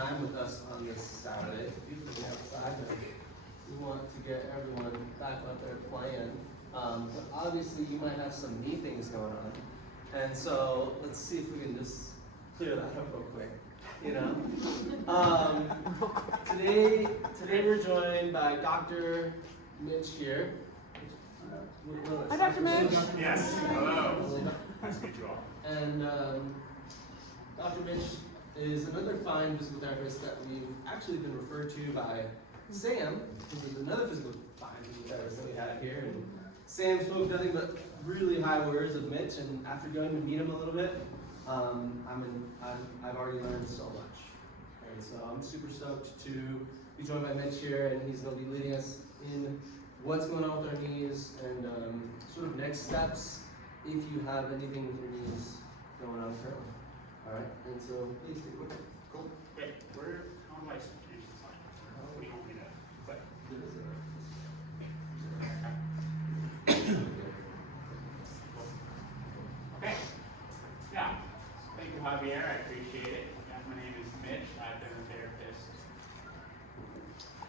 time with us on this Saturday. It's beautiful outside, and we want to get everyone back out there playing. But obviously, you might have some knee things going on. And so let's see if we can just clear that up real quick. You know, today we're joined by Dr. Mitch here. Hi, Dr. Mitch. Yes. Hello. Nice to meet you all. And Dr. Mitch is another fine physical therapist that we've actually been referred to by Sam, who is another fine physical therapist that we had here. And Sam spoke nothing but really high words of Mitch, and after going to meet him a little bit, I've already learned so much. And so I'm super stoked to be joined by Mitch here, and he's going to be leading us in what's going on with our knees and sort of next steps if you have anything with your knees going on currently. All right, and so please take a look. Cool. Wait, how am I supposed to use this line? What do you want me to click? Okay. Yeah. Thank you, Javier. I appreciate it. Yeah, my name is Mitch. I've been a therapist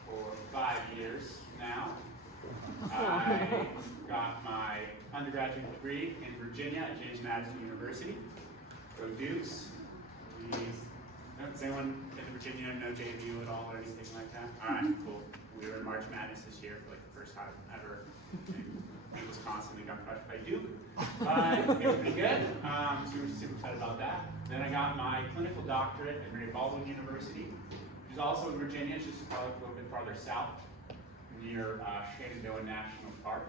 for 5 years now. I got my undergraduate degree in Virginia at James Madison University. Go Dukes. Does anyone in Virginia know JMU at all or anything like that? All right, cool. We were in March Madness this year for like the first time ever. In Wisconsin, we got crushed by Duke. It was pretty good. Super excited about that. Then I got my clinical doctorate at Mary Baldwin University, which is also in Virginia. It's just probably a little bit farther south, near Shenandoah National Park.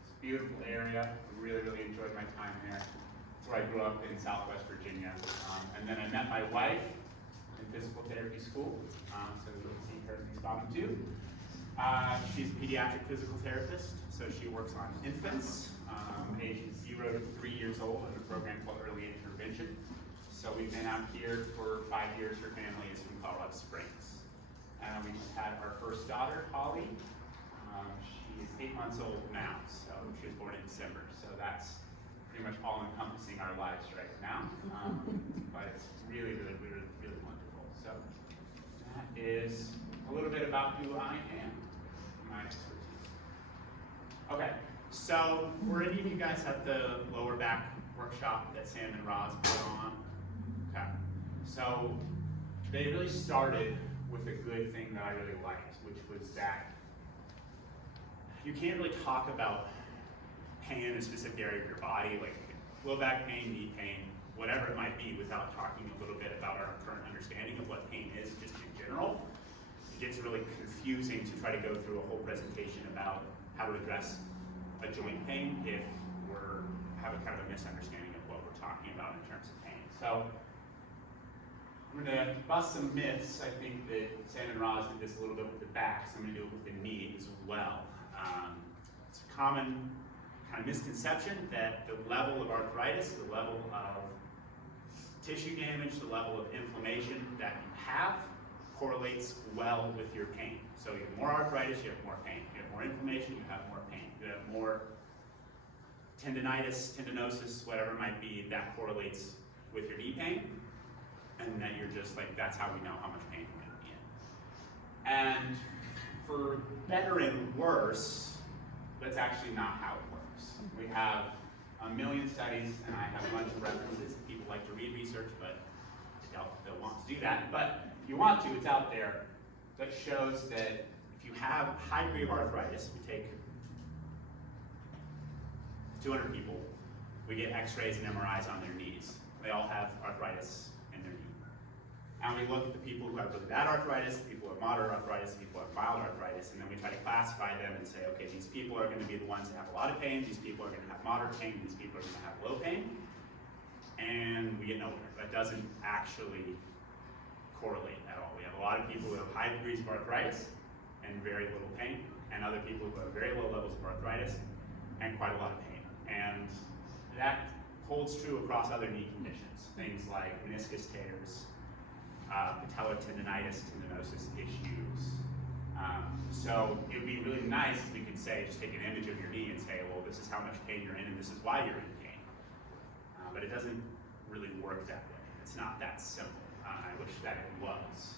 It's a beautiful area. I really enjoyed my time there. That's where I grew up in Southwest Virginia. And then I met my wife in physical therapy school. So you'll see her in these bottom two. She's a pediatric physical therapist. So she works on infants, ages 0 to 3 years old in a program called Early Intervention. So we've been out here for 5 years. Her family is from Colorado Springs. We just had our first daughter, Holly. She is 8 months old now, so she was born in December. So that's pretty much all encompassing our lives right now. But it's really wonderful. So that is a little bit about who I am, my expertise. Okay, so were any of you guys at the lower back workshop that Sam and Roz put on? Okay, so they really started with a good thing that I really liked, which was that you can't really talk about pain in a specific area of your body, like low back pain, knee pain, whatever it might be, without talking a little bit about our current understanding of what pain is just in general. It gets really confusing to try to go through a whole presentation about how to address a joint pain if we have a kind of a misunderstanding of what we're talking about in terms of pain. So I'm going to bust some myths. I think that Sam and Roz did this a little bit with the back, so I'm going to do it with the knee as well. It's a common kind of misconception that the level of arthritis, the level of tissue damage, the level of inflammation that you have correlates well with your pain. So you have more arthritis, you have more pain. You have more inflammation, you have more pain. You have more tendinitis, tendinosis, whatever it might be, that correlates with your knee pain. And that you're just like, that's how we know how much pain you're going to be in. And for better and worse, that's actually not how it works. We have a million studies, and I have a bunch of references. People like to read research, but they'll want to do that. But if you want to, it's out there that shows that if you have a high degree of arthritis, we take 200 people, we get x-rays and MRIs on their knees. They all have arthritis in their knee. And we look at the people who have really bad arthritis, the people who have moderate arthritis, the people who have mild arthritis, and then we try to classify them and say, okay, these people are going to be the ones that have a lot of pain, these people are going to have moderate pain, these people are going to have low pain, and we get nowhere. That doesn't actually correlate at all. We have a lot of people who have high degrees of arthritis and very little pain, and other people who have very low levels of arthritis and quite a lot of pain. And that holds true across other knee conditions, things like meniscus tears, patellar tendinitis, tendinosis issues. So it would be really nice if we could say, just take an image of your knee and say, well, this is how much pain you're in and this is why you're in pain. But it doesn't really work that way. It's not that simple. I wish that it was.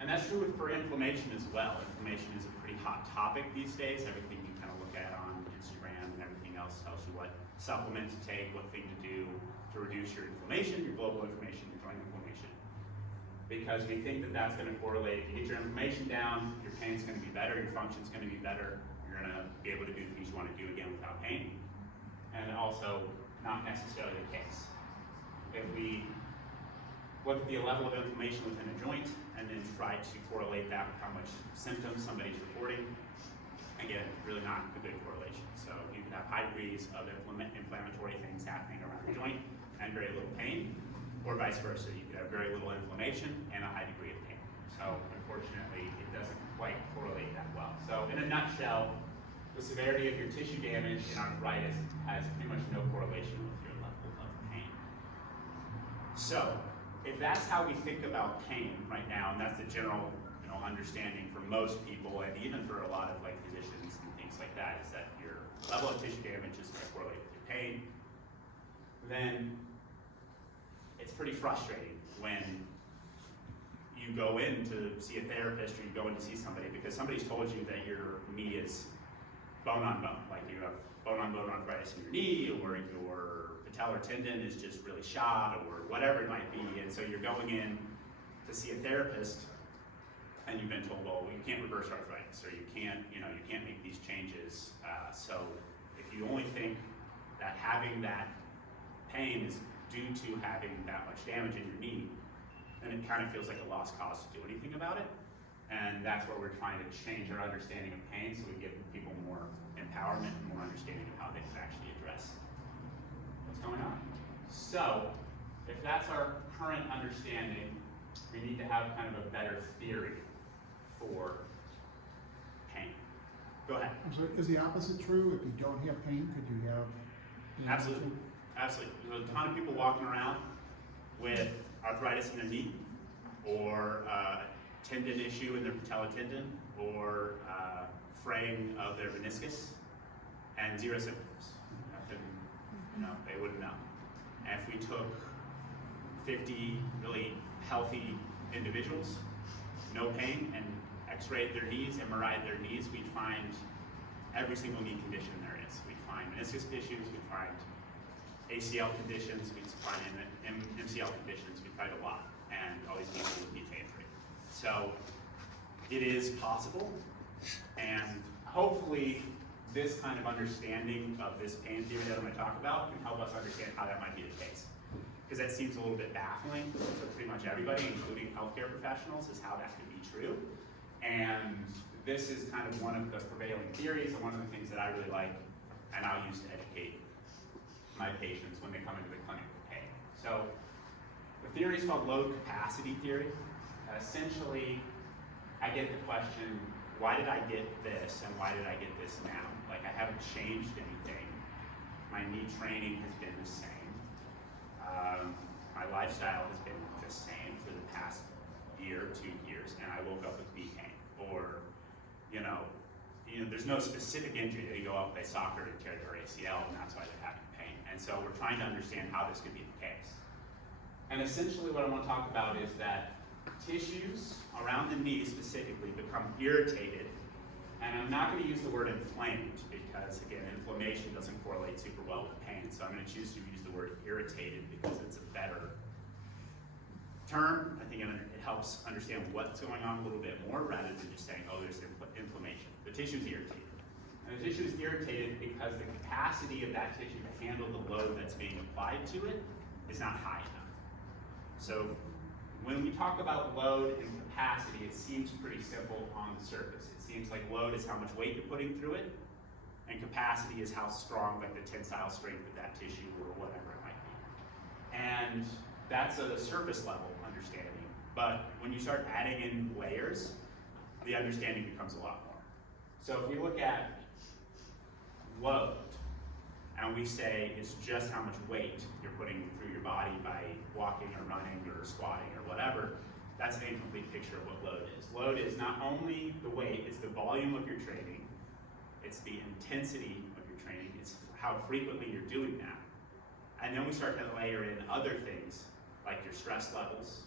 And that's true for inflammation as well. Inflammation is a pretty hot topic these days. Everything you kind of look at on Instagram and everything else tells you what supplement to take, what thing to do to reduce your inflammation, your global inflammation, your joint inflammation. Because we think that that's going to correlate. If you get your inflammation down, your pain's going to be better, your function's going to be better, you're going to be able to do things you want to do again without pain. And also, not necessarily the case. If we look at the level of inflammation within a joint and then try to correlate that with how much symptoms somebody's reporting, again, really not a good correlation. So you can have high degrees of inflammatory things happening around the joint and very little pain, or vice versa. You could have very little inflammation and a high degree of pain. So unfortunately, it doesn't quite correlate that well. So in a nutshell, the severity of your tissue damage in arthritis has pretty much no correlation with your level of pain. So if that's how we think about pain right now, and that's the general understanding for most people, and even for a lot of like physicians and things like that, is that your level of tissue damage is going to correlate with your pain, then it's pretty frustrating when you go in to see a therapist or you go in to see somebody because somebody's told you that your knee is bone on bone, like you have bone on bone arthritis in your knee, or your patellar tendon is just really shot, or whatever it might be, and so you're going in to see a therapist and you've been told, well, you can't reverse arthritis, or you can't make these changes. So if you only think that having that pain is due to having that much damage in your knee, then it kind of feels like a lost cause to do anything about it. And that's where we're trying to change our understanding of pain so we give people more empowerment and more understanding of how they can actually address what's going on. So if that's our current understanding, we need to have kind of a better theory for pain. Go ahead. So is the opposite true? If you don't have pain, could you have? Absolutely. Absolutely. There's a ton of people walking around with arthritis in their knee, or tendon issue in their patellar tendon, or fraying of their meniscus, and zero symptoms. Nothing, they wouldn't know. And if we took 50 really healthy individuals, no pain, and x-rayed their knees, MRI'd their knees, we'd find every single knee condition there is. We'd find meniscus issues, we'd find ACL conditions, we'd find MCL conditions, we'd find a lot, and all these people would be pain-free. So it is possible, and hopefully this kind of understanding of this pain theory that I'm going to talk about can help us understand how that might be the case. Because that seems a little bit baffling to pretty much everybody, including healthcare professionals, is how that could be true. And this is kind of one of the prevailing theories and one of the things that I really like and I'll use to educate my patients when they come into the clinic with pain. So the theory is called load capacity theory. Essentially, I get the question, why did I get this and why did I get this now? Like, I haven't changed anything. My knee training has been the same. My lifestyle has been the same for the past year, 2 years, and I woke up with knee pain. Or, there's no specific injury. They go out and play soccer and tear their ACL, and that's why they're having pain. And so we're trying to understand how this could be the case. And essentially what I want to talk about is that tissues around the knee specifically become irritated. And I'm not going to use the word inflamed because, again, inflammation doesn't correlate super well with pain. So I'm going to choose to use the word irritated because it's a better term. I think it helps understand what's going on a little bit more rather than just saying, oh, there's inflammation. The tissue's irritated. And the tissue is irritated because the capacity of that tissue to handle the load that's being applied to it is not high enough. So when we talk about load and capacity, it seems pretty simple on the surface. It seems like load is how much weight you're putting through it, and capacity is how strong, like the tensile strength of that tissue or whatever it might be. And that's a surface level understanding. But when you start adding in layers, the understanding becomes a lot more. So if we look at load, and we say it's just how much weight you're putting through your body by walking or running or squatting or whatever, that's an incomplete picture of what load is. Load is not only the weight, it's the volume of your training, it's the intensity of your training, it's how frequently you're doing that. And then we start to layer in other things like your stress levels,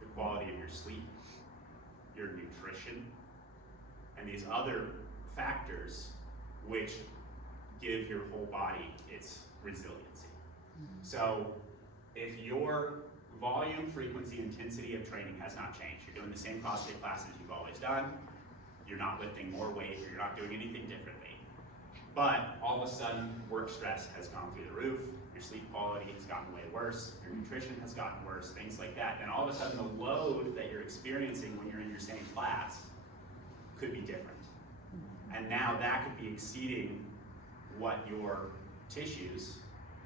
the quality of your sleep, your nutrition, and these other factors which give your whole body its resiliency. So if your volume, frequency, intensity of training has not changed, you're doing the same CrossFit classes you've always done, you're not lifting more weight, or you're not doing anything differently, but all of a sudden work stress has gone through the roof, your sleep quality has gotten way worse, your nutrition has gotten worse, things like that, then all of a sudden the load that you're experiencing when you're in your same class could be different. And now that could be exceeding what your tissues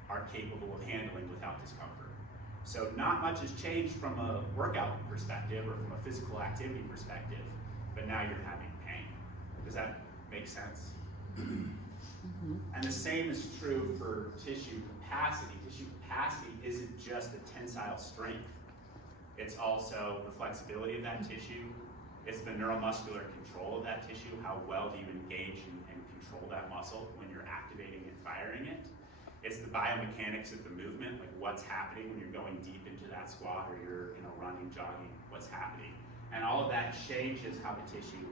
are capable of handling without discomfort. So not much has changed from a workout perspective or from a physical activity perspective, but now you're having pain. Does that make sense? And the same is true for tissue capacity. Tissue capacity isn't just the tensile strength. It's also the flexibility of that tissue. It's the neuromuscular control of that tissue. How well do you engage and control that muscle when you're activating and firing it? It's the biomechanics of the movement, like what's happening when you're going deep into that squat or you're running, jogging, what's happening. And all of that changes how the tissue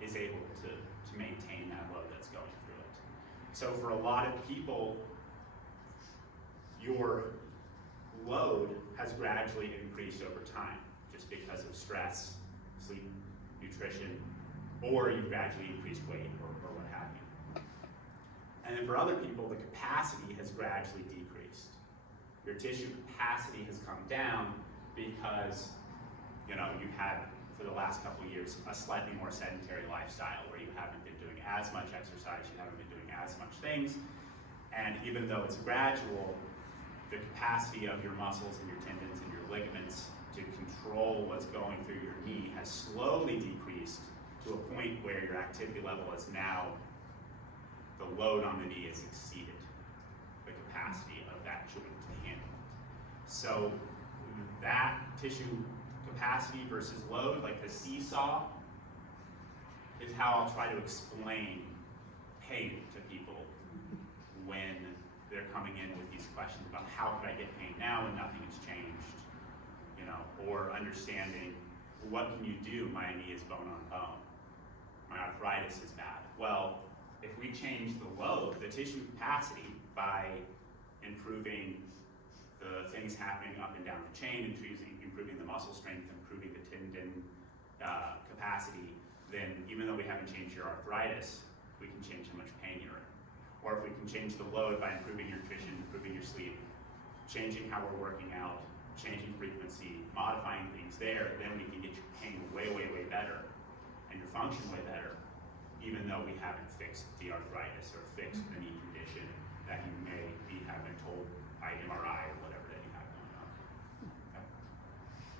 is able to maintain that load that's going through it. So for a lot of people, your load has gradually increased over time just because of stress, sleep, nutrition, or you've gradually increased weight or what have you. And then for other people, the capacity has gradually decreased. Your tissue capacity has come down because you've had, for the last couple of years, a slightly more sedentary lifestyle where you haven't been doing as much exercise, you haven't been doing as much things. And even though it's gradual, the capacity of your muscles and your tendons and your ligaments to control what's going through your knee has slowly decreased to a point where your activity level is now, the load on the knee has exceeded the capacity of that joint to handle it. So that tissue capacity versus load, like the seesaw, is how I'll try to explain pain to people when they're coming in with these questions about how could I get pain now when nothing has changed, or understanding what can you do, my knee is bone on bone, my arthritis is bad. Well, if we change the load, the tissue capacity, by improving the things happening up and down the chain, improving the muscle strength, improving the tendon capacity, then even though we haven't changed your arthritis, we can change how much pain you're in. Or if we can change the load by improving your nutrition, improving your sleep, changing how we're working out, changing frequency, modifying things there, then we can get your pain way, way, way better and your function way better, even though we haven't fixed the arthritis or fixed the knee condition that you may have been told by MRI or whatever that you have going on. Okay.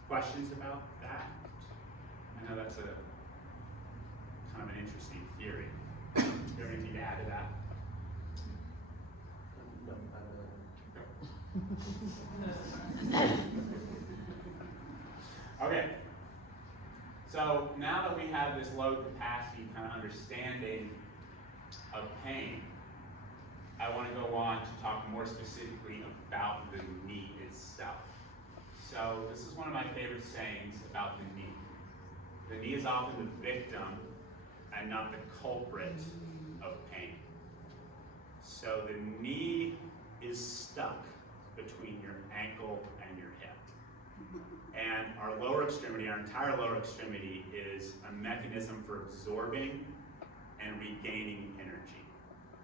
Questions about that? I know that's a kind of an interesting theory. Do you have anything to add to that? No, I don't know. Okay, so now that we have this load capacity kind of understanding of pain, I want to go on to talk more specifically about the knee itself. So this is one of my favorite sayings about the knee. The knee is often the victim and not the culprit of pain. So the knee is stuck between your ankle and your hip. And our lower extremity, our entire lower extremity, is a mechanism for absorbing and regaining energy.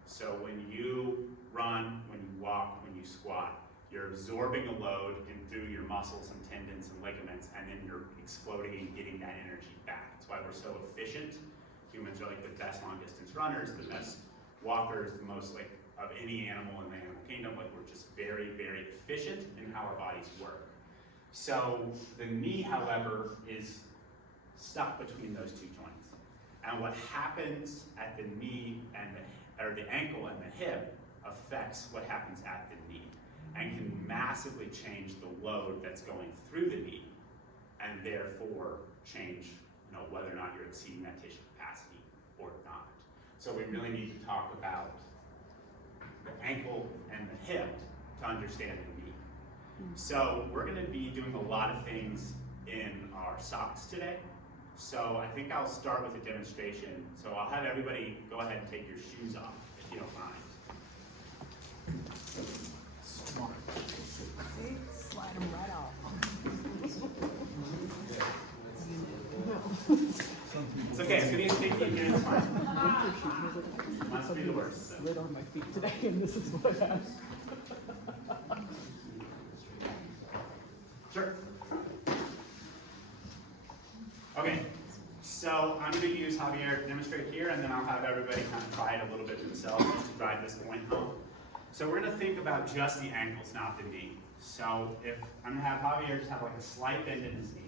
So when you run, when you walk, when you squat, you're absorbing a load in through your muscles and tendons and ligaments, and then you're exploding and getting that energy back. That's why we're so efficient. Humans are like the best long distance runners, the best walkers, the most like of any animal in the animal kingdom. Like we're just very, very efficient in how our bodies work. So the knee, however, is stuck between those two joints. And what happens at the knee and the ankle and the hip affects what happens at the knee and can massively change the load that's going through the knee and therefore change whether or not you're exceeding that tissue capacity or not. So we really need to talk about the ankle and the hip to understand the knee. So we're gonna be doing a lot of things in our socks today. So I think I'll start with a demonstration. So I'll have everybody go ahead and take your shoes off, if you don't mind. Smart. See? Slide them right off. It's okay, it's gonna be 15 minutes, fine. Must be the worst. So. Slid on my feet today, and this is what I have. Sure. Okay, so I'm gonna use Javier to demonstrate here, and then I'll have everybody kind of try it a little bit themselves just to drive this point home. So we're gonna think about just the ankles, not the knee. So if I'm gonna have Javier just have like a slight bend in his knees.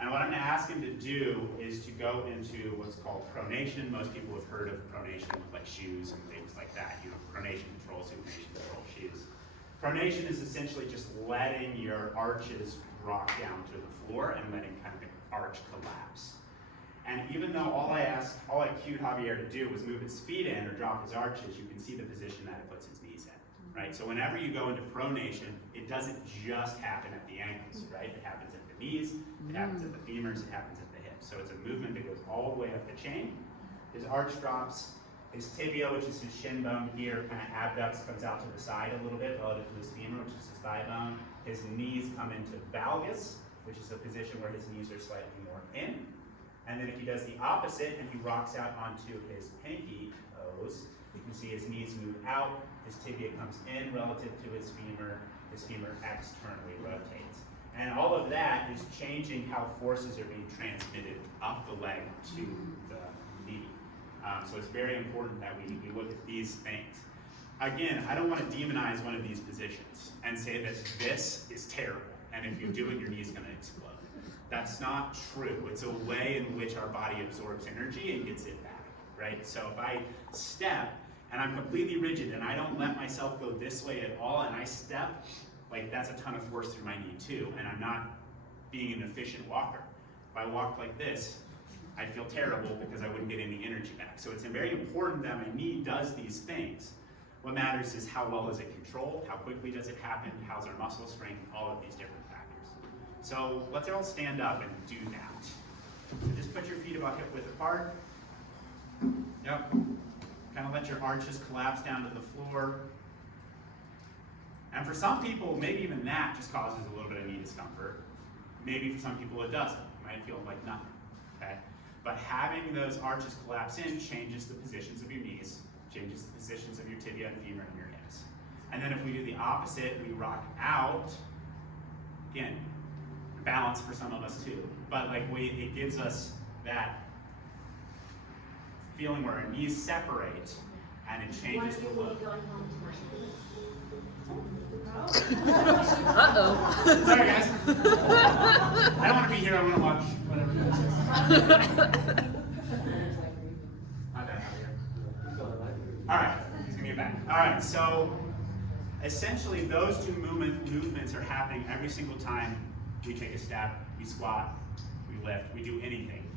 And what I'm gonna ask him to do is to go into what's called pronation. Most people have heard of pronation with like shoes and things like that. You know, pronation control, supination control shoes. Pronation is essentially just letting your arches rock down to the floor and letting kind of the arch collapse. And even though all I cued Javier to do was move his feet in or drop his arches, you can see the position that it puts his knees in, right? So whenever you go into pronation, it doesn't just happen at the ankles, right? It happens at the knees, it happens at the femurs, it happens at the hips. So it's a movement that goes all the way up the chain. His arch drops, his tibia, which is his shin bone here, kind of abducts, comes out to the side a little bit relative to his femur, which is his thigh bone. His knees come into valgus, which is a position where his knees are slightly more in. And then if he does the opposite and he rocks out onto his pinky toes, you can see his knees move out, his tibia comes in relative to his femur externally rotates. And all of that is changing how forces are being transmitted up the leg to the knee. So it's very important that we look at these things. Again, I don't want to demonize one of these positions and say that this is terrible, and if you do it, your knee's going to explode. That's not true. It's a way in which our body absorbs energy and gets it back, right? So if I step and I'm completely rigid and I don't let myself go this way at all and I step, like that's a ton of force through my knee too, and I'm not being an efficient walker. If I walk like this, I'd feel terrible because I wouldn't get any energy back. So it's very important that my knee does these things. What matters is how well is it controlled, how quickly does it happen, how's our muscle strength, all of these different factors. So let's all stand up and do that. So just put your feet about hip width apart. Yep. Kind of let your arches collapse down to the floor. And for some people, maybe even that just causes a little bit of knee discomfort. Maybe for some people it doesn't. It might feel like nothing, okay? But having those arches collapse in changes the positions of your knees, changes the positions of your tibia and femur and your hips. And then if we do the opposite, we rock out, again, balance for some of us too, but like it gives us that feeling where our knees separate and it changes the look. Uh-oh. Sorry guys. I don't want to be here, I want to watch whatever you guys say. Not that Javier. Alright, he's gonna get back. Alright, so essentially those two movements are happening every single time we take a step, we squat, we lift, we do anything.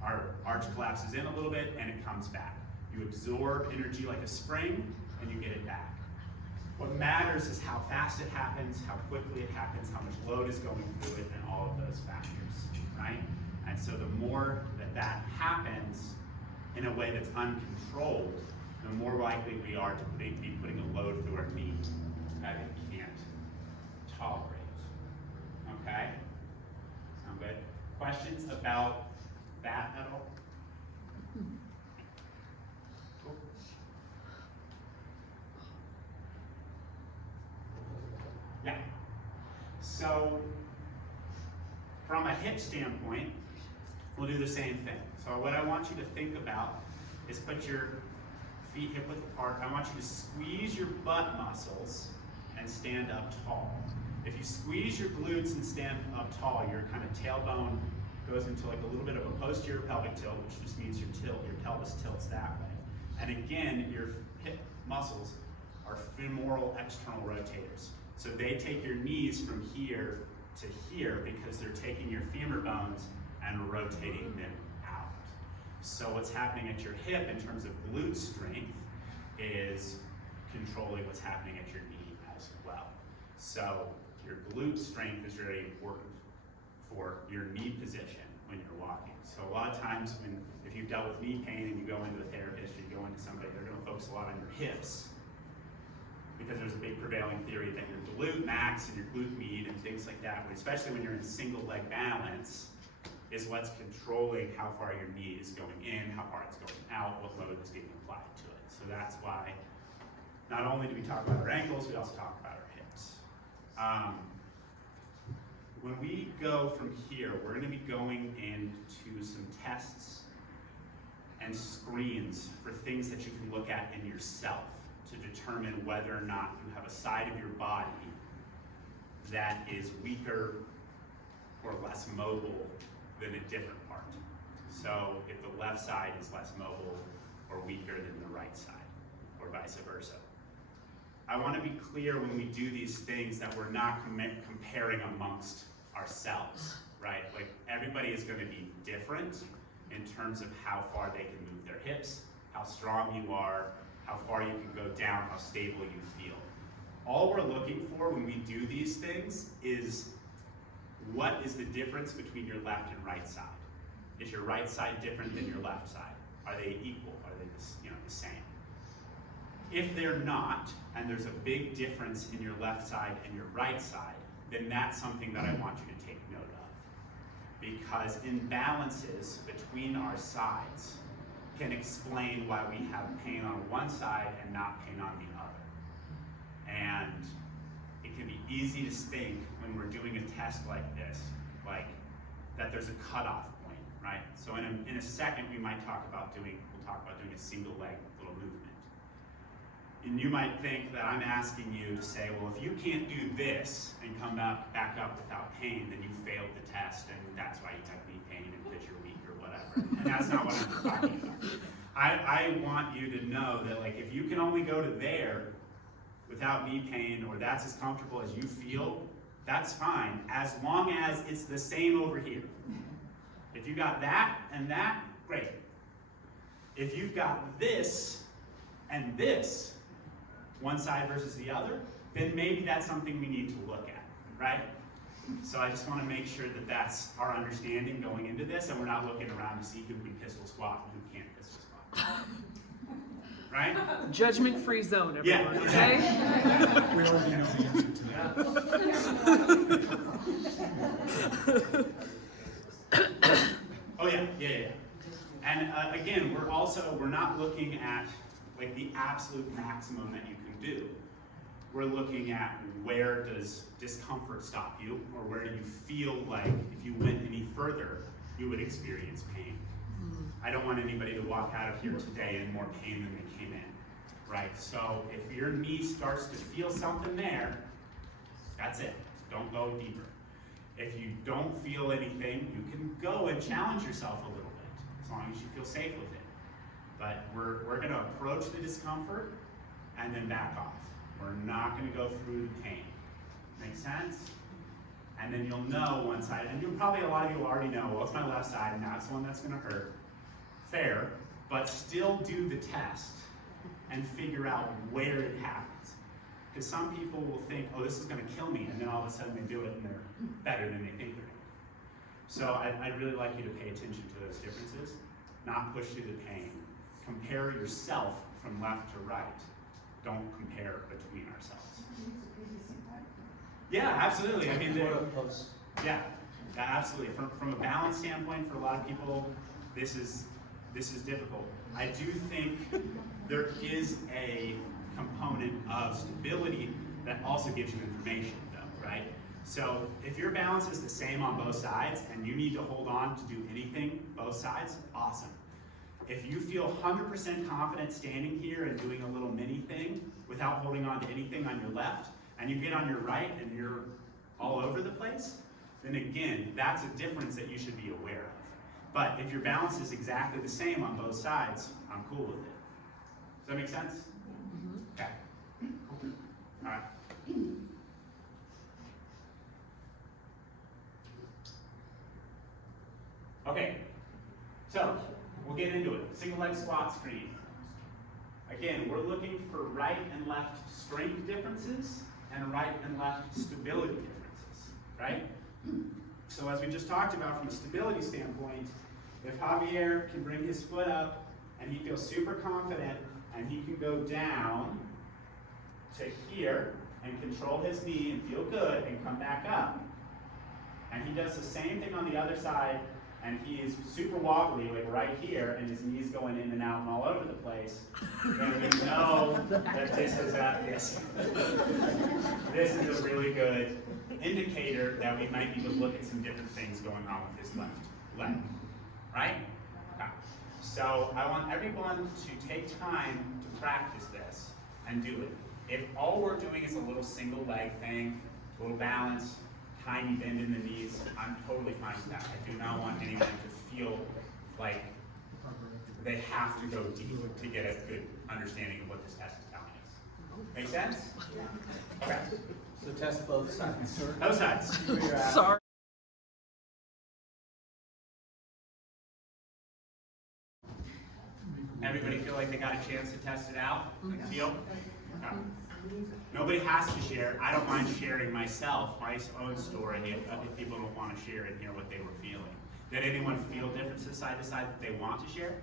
Our arch collapses in a little bit and it comes back. You absorb energy like a spring and you get it back. What matters is how fast it happens, how quickly it happens, how much load is going through it, and all of those factors, right? And so the more that happens in a way that's uncontrolled, the more likely we are to be putting a load through our knee that it can't tolerate. Okay? Sound good? Questions about that at all? Cool. Yeah. So, from a hip standpoint, we'll do the same thing. So what I want you to think about is put your feet hip width apart. I want you to squeeze your butt muscles and stand up tall. If you squeeze your glutes and stand up tall, your kind of tailbone goes into like a little bit of a posterior pelvic tilt, which just means your pelvis tilts that way. And again, your hip muscles are femoral external rotators. So they take your knees from here to here because they're taking your femur bones and rotating them out. So what's happening at your hip in terms of glute strength is controlling what's happening at your knee as well. So your glute strength is very important for your knee position when you're walking. So a lot of times if you've dealt with knee pain and you go into a therapist or you go into somebody, they're gonna focus a lot on your hips, because there's a big prevailing theory that your glute max and your glute med and things like that, especially when you're in single leg balance, is what's controlling how far your knee is going in, how far it's going out, what load is being applied to it. So that's why not only do we talk about our ankles, we also talk about our hips. When we go from here, we're going to be going into some tests and screens for things that you can look at in yourself to determine whether or not you have a side of your body that is weaker or less mobile than a different part. So if the left side is less mobile or weaker than the right side, or vice versa. I want to be clear when we do these things that we're not comparing amongst ourselves, right? Like, everybody is going to be different in terms of how far they can move their hips, how strong you are, how far you can go down, how stable you feel. All we're looking for when we do these things is, what is the difference between your left and right side? Is your right side different than your left side? Are they equal? Are they the same? If they're not, and there's a big difference in your left side and your right side, then that's something that I want you to take note of. Because imbalances between our sides can explain why we have pain on one side and not pain on the other. And it can be easy to think when we're doing a test like this, like that there's a cutoff point, right? So in a second, we'll talk about doing a single leg little movement. And you might think that I'm asking you to say, well, if you can't do this and come back up without pain, then you failed the test, and that's why you have knee pain and because you're weak or whatever. And that's not what I'm talking about. I want you to know that, like, if you can only go to there without knee pain, or that's as comfortable as you feel, that's fine, as long as it's the same over here. If you got that and that, great. If you've got this and this, one side versus the other, then maybe that's something we need to look at, right? So I just want to make sure that that's our understanding going into this, and we're not looking around to see who can pistol squat and who can't pistol squat. Right? Judgment-free zone, everyone, Yeah, okay? exactly. We already know the answer to that. Oh yeah. And again, we're not looking at like the absolute maximum that you can do. We're looking at, where does discomfort stop you, or where do you feel like if you went any further, you would experience pain. I don't want anybody to walk out of here today in more pain than they came in, right? So if your knee starts to feel something there, that's it. Don't go deeper. If you don't feel anything, you can go and challenge yourself a little bit, as long as you feel safe with it. But we're going to approach the discomfort and then back off. We're not going to go through the pain. Make sense? And then you'll know one side, and a lot of you will already know, well, it's my left side, and that's the one that's going to hurt. Fair, but still do the test and figure out where it happens. Because some people will think, oh, this is going to kill me, and then all of a sudden they do it and they're better than they think they're going to. So I'd really like you to pay attention to those differences, not push through the pain. Compare yourself from left to right. Don't compare between ourselves. Yeah, absolutely. I mean, yeah, absolutely. From a balance standpoint, for a lot of people, this is difficult. I do think there is a component of stability that also gives you information, though, right? So if your balance is the same on both sides and you need to hold on to do anything, both sides, awesome. If you feel 100% confident standing here and doing a little mini thing without holding on to anything on your left, and you get on your right and you're all over the place, then again, that's a difference that you should be aware of. But if your balance is exactly the same on both sides, I'm cool with it. Does that make sense? Mm-hmm. Okay. All right. Okay, so we'll get into it. Single leg squat screen. Again, we're looking for right and left strength differences and right and left stability differences, right? So as we just talked about from a stability standpoint, if Javier can bring his foot up and he feels super confident and he can go down to here and control his knee and feel good and come back up, and he does the same thing on the other side and he's super wobbly, like right here, and his knees going in and out and all over the place, then we know that this is a really good indicator that we might need to look at some different things going on with his left leg, right? Okay. So I want everyone to take time to practice this and do it. If all we're doing is a little single leg thing, a little balance, tiny bend in the knees, I'm totally fine with that. I do not want anyone to feel like they have to go deep to get a good understanding of what this test is telling us. Make sense? Okay. So test both sides. Both sides. Sorry. Everybody feel like they got a chance to test it out? Feel? Okay. Nobody has to share. I don't mind sharing myself, my own story, if people don't want to share and hear what they were feeling. Did anyone feel differences side to side that they want to share?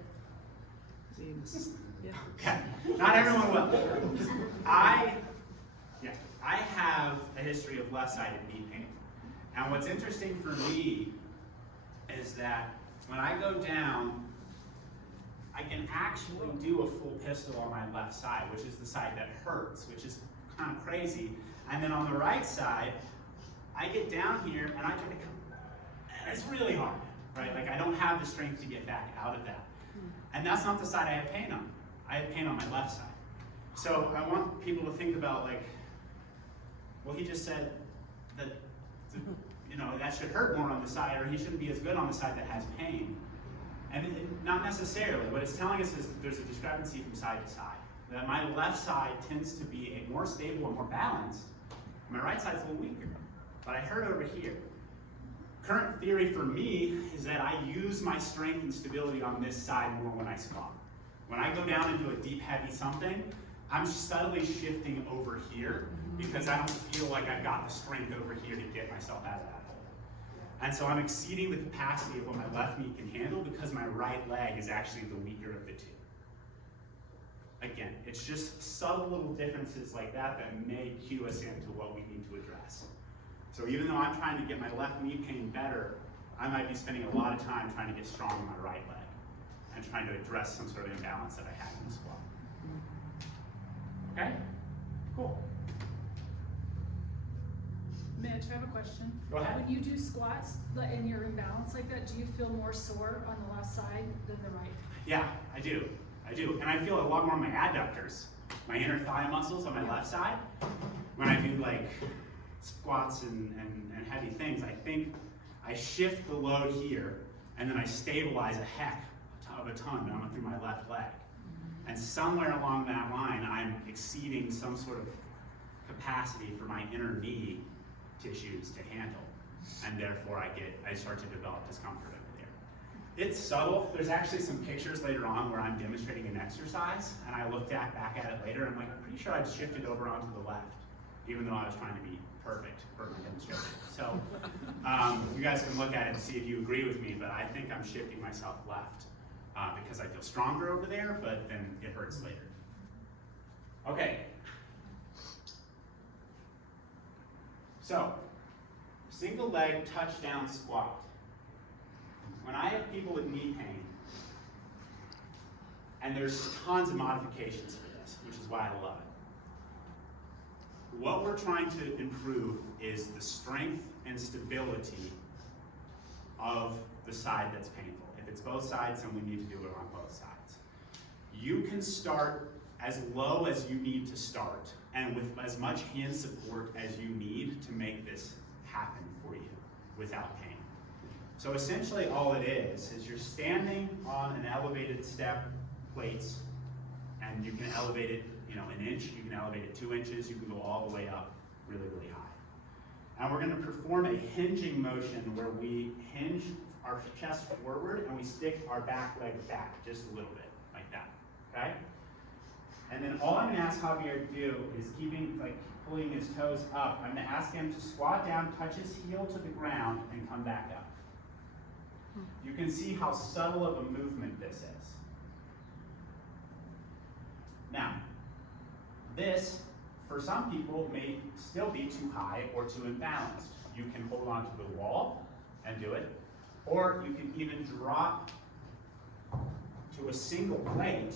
Okay. Not everyone will. I have a history of left-sided knee pain. And what's interesting for me is that when I go down, I can actually do a full pistol on my left side, which is the side that hurts, which is kind of crazy. And then on the right side, I get down here and I kind of come, and it's really hard, right? Like I don't have the strength to get back out of that. And that's not the side I have pain on. I have pain on my left side. So I want people to think about like, well, he just said that, that should hurt more on the side, or he shouldn't be as good on the side that has pain. And not necessarily. What it's telling us is that there's a discrepancy from side to side. That my left side tends to be a more stable and more balanced. My right side's a little weaker. But I hurt over here. Current theory for me is that I use my strength and stability on this side more when I squat. When I go down into a deep, heavy something, I'm subtly shifting over here because I don't feel like I've got the strength over here to get myself out of that hole. And so I'm exceeding the capacity of what my left knee can handle because my right leg is actually the weaker of the two. Again, it's just subtle little differences like that that may cue us into what we need to address. So even though I'm trying to get my left knee pain better, I might be spending a lot of time trying to get strong in my right leg and trying to address some sort of imbalance that I have in the squat. Okay? Cool. Mitch, I have a question. Go ahead. When you do squats and you're in balance like that, do you feel more sore on the left side than the right? Yeah, I do. And I feel a lot more on my adductors, my inner thigh muscles on my left side. When I do like squats and heavy things, I think I shift the load here and then I stabilize a heck of a ton down through my left leg. And somewhere along that line, I'm exceeding some sort of capacity for my inner knee tissues to handle. And therefore I start to develop discomfort over there. It's subtle. There's actually some pictures later on where I'm demonstrating an exercise, and I looked back at it later, and I'm like, I'm pretty sure I've shifted over onto the left, even though I was trying to be perfect for my demonstration. So you guys can look at it and see if you agree with me, but I think I'm shifting myself left because I feel stronger over there, but then it hurts later. Okay. So, single leg touchdown squat. When I have people with knee pain, and there's tons of modifications for this, which is why I love it. What we're trying to improve is the strength and stability of the side that's painful. If it's both sides, then we need to do it on both sides. You can start as low as you need to start, and with as much hand support as you need to make this happen for you without pain. So essentially all it is you're standing on an elevated step plates, and you can elevate it, an inch, you can elevate it 2 inches, you can go all the way up really, really high. And we're gonna perform a hinging motion where we hinge our chest forward and we stick our back leg back just a little bit, like that, okay? And then all I'm gonna ask Javier to do is pulling his toes up. I'm gonna ask him to squat down, touch his heel to the ground, and come back up. You can see how subtle of a movement this is. Now, this, for some people, may still be too high or too imbalanced. You can hold on to the wall and do it, or you can even drop to a single plate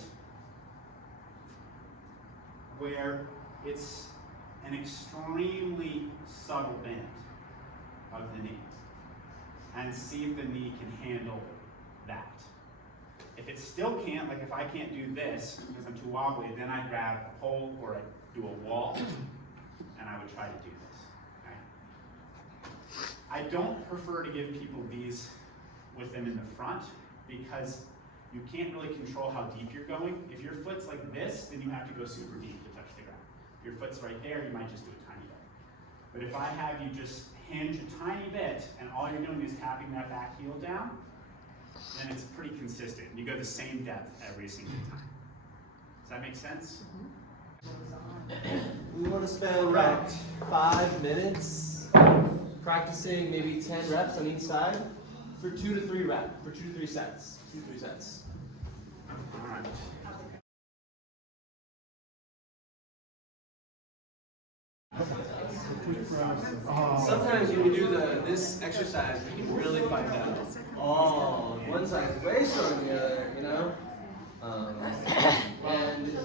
where it's an extremely subtle bend of the knee, and see if the knee can handle that. If it still can't, like if I can't do this because I'm too wobbly, then I grab a pole or I do a wall, and I would try to do this. Okay? I don't prefer to give people these with them in the front because you can't really control how deep you're going. If your foot's like this, then you have to go super deep to touch the ground. If your foot's right there, you might just do a tiny bit. But if I have you just hinge a tiny bit and all you're doing is tapping that back heel down, then it's pretty consistent. You go the same depth every single time. Does that make sense? We want to spend about 5 minutes practicing maybe 10 reps on each side for 2 to 3 sets. 2 to 3 sets. All right. Sometimes when you do this exercise, you can really find out. Oh, one side is way stronger than the other, you know? And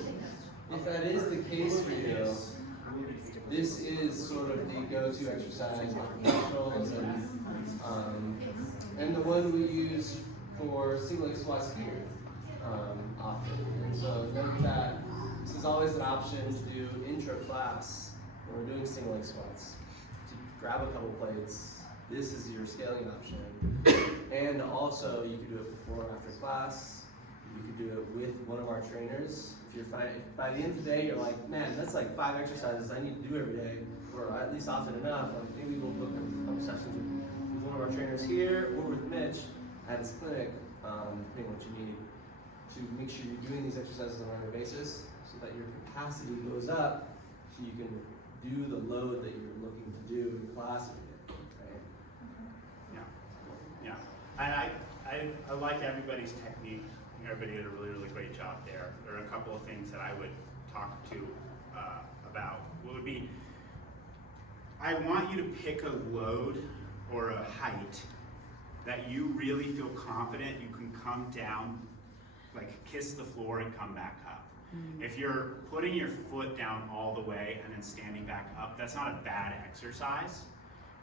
if that is the case for you, this is sort of the go-to exercise for professionals and the one we use for single leg squats here often. And so note that this is always an option to do intro class when we're doing single leg squats. To grab a couple plates, this is your scaling option. And also you could do it before or after class. You could do it with one of our trainers. If by the end of the day you're like, man, that's like 5 exercises I need to do every day, or at least often enough, like maybe we'll book a couple sessions with one of our trainers here or with Mitch at his clinic, depending on what you need, to make sure you're doing these exercises on a regular basis so that your capacity goes up so you can do the load that you're looking to do in class every day, right? Yeah. And I like everybody's technique. Everybody did a really, really great job there. There are a couple of things that I would talk to about. What would be, I want you to pick a load or a height that you really feel confident you can come down, like kiss the floor and come back up. If you're putting your foot down all the way and then standing back up, that's not a bad exercise,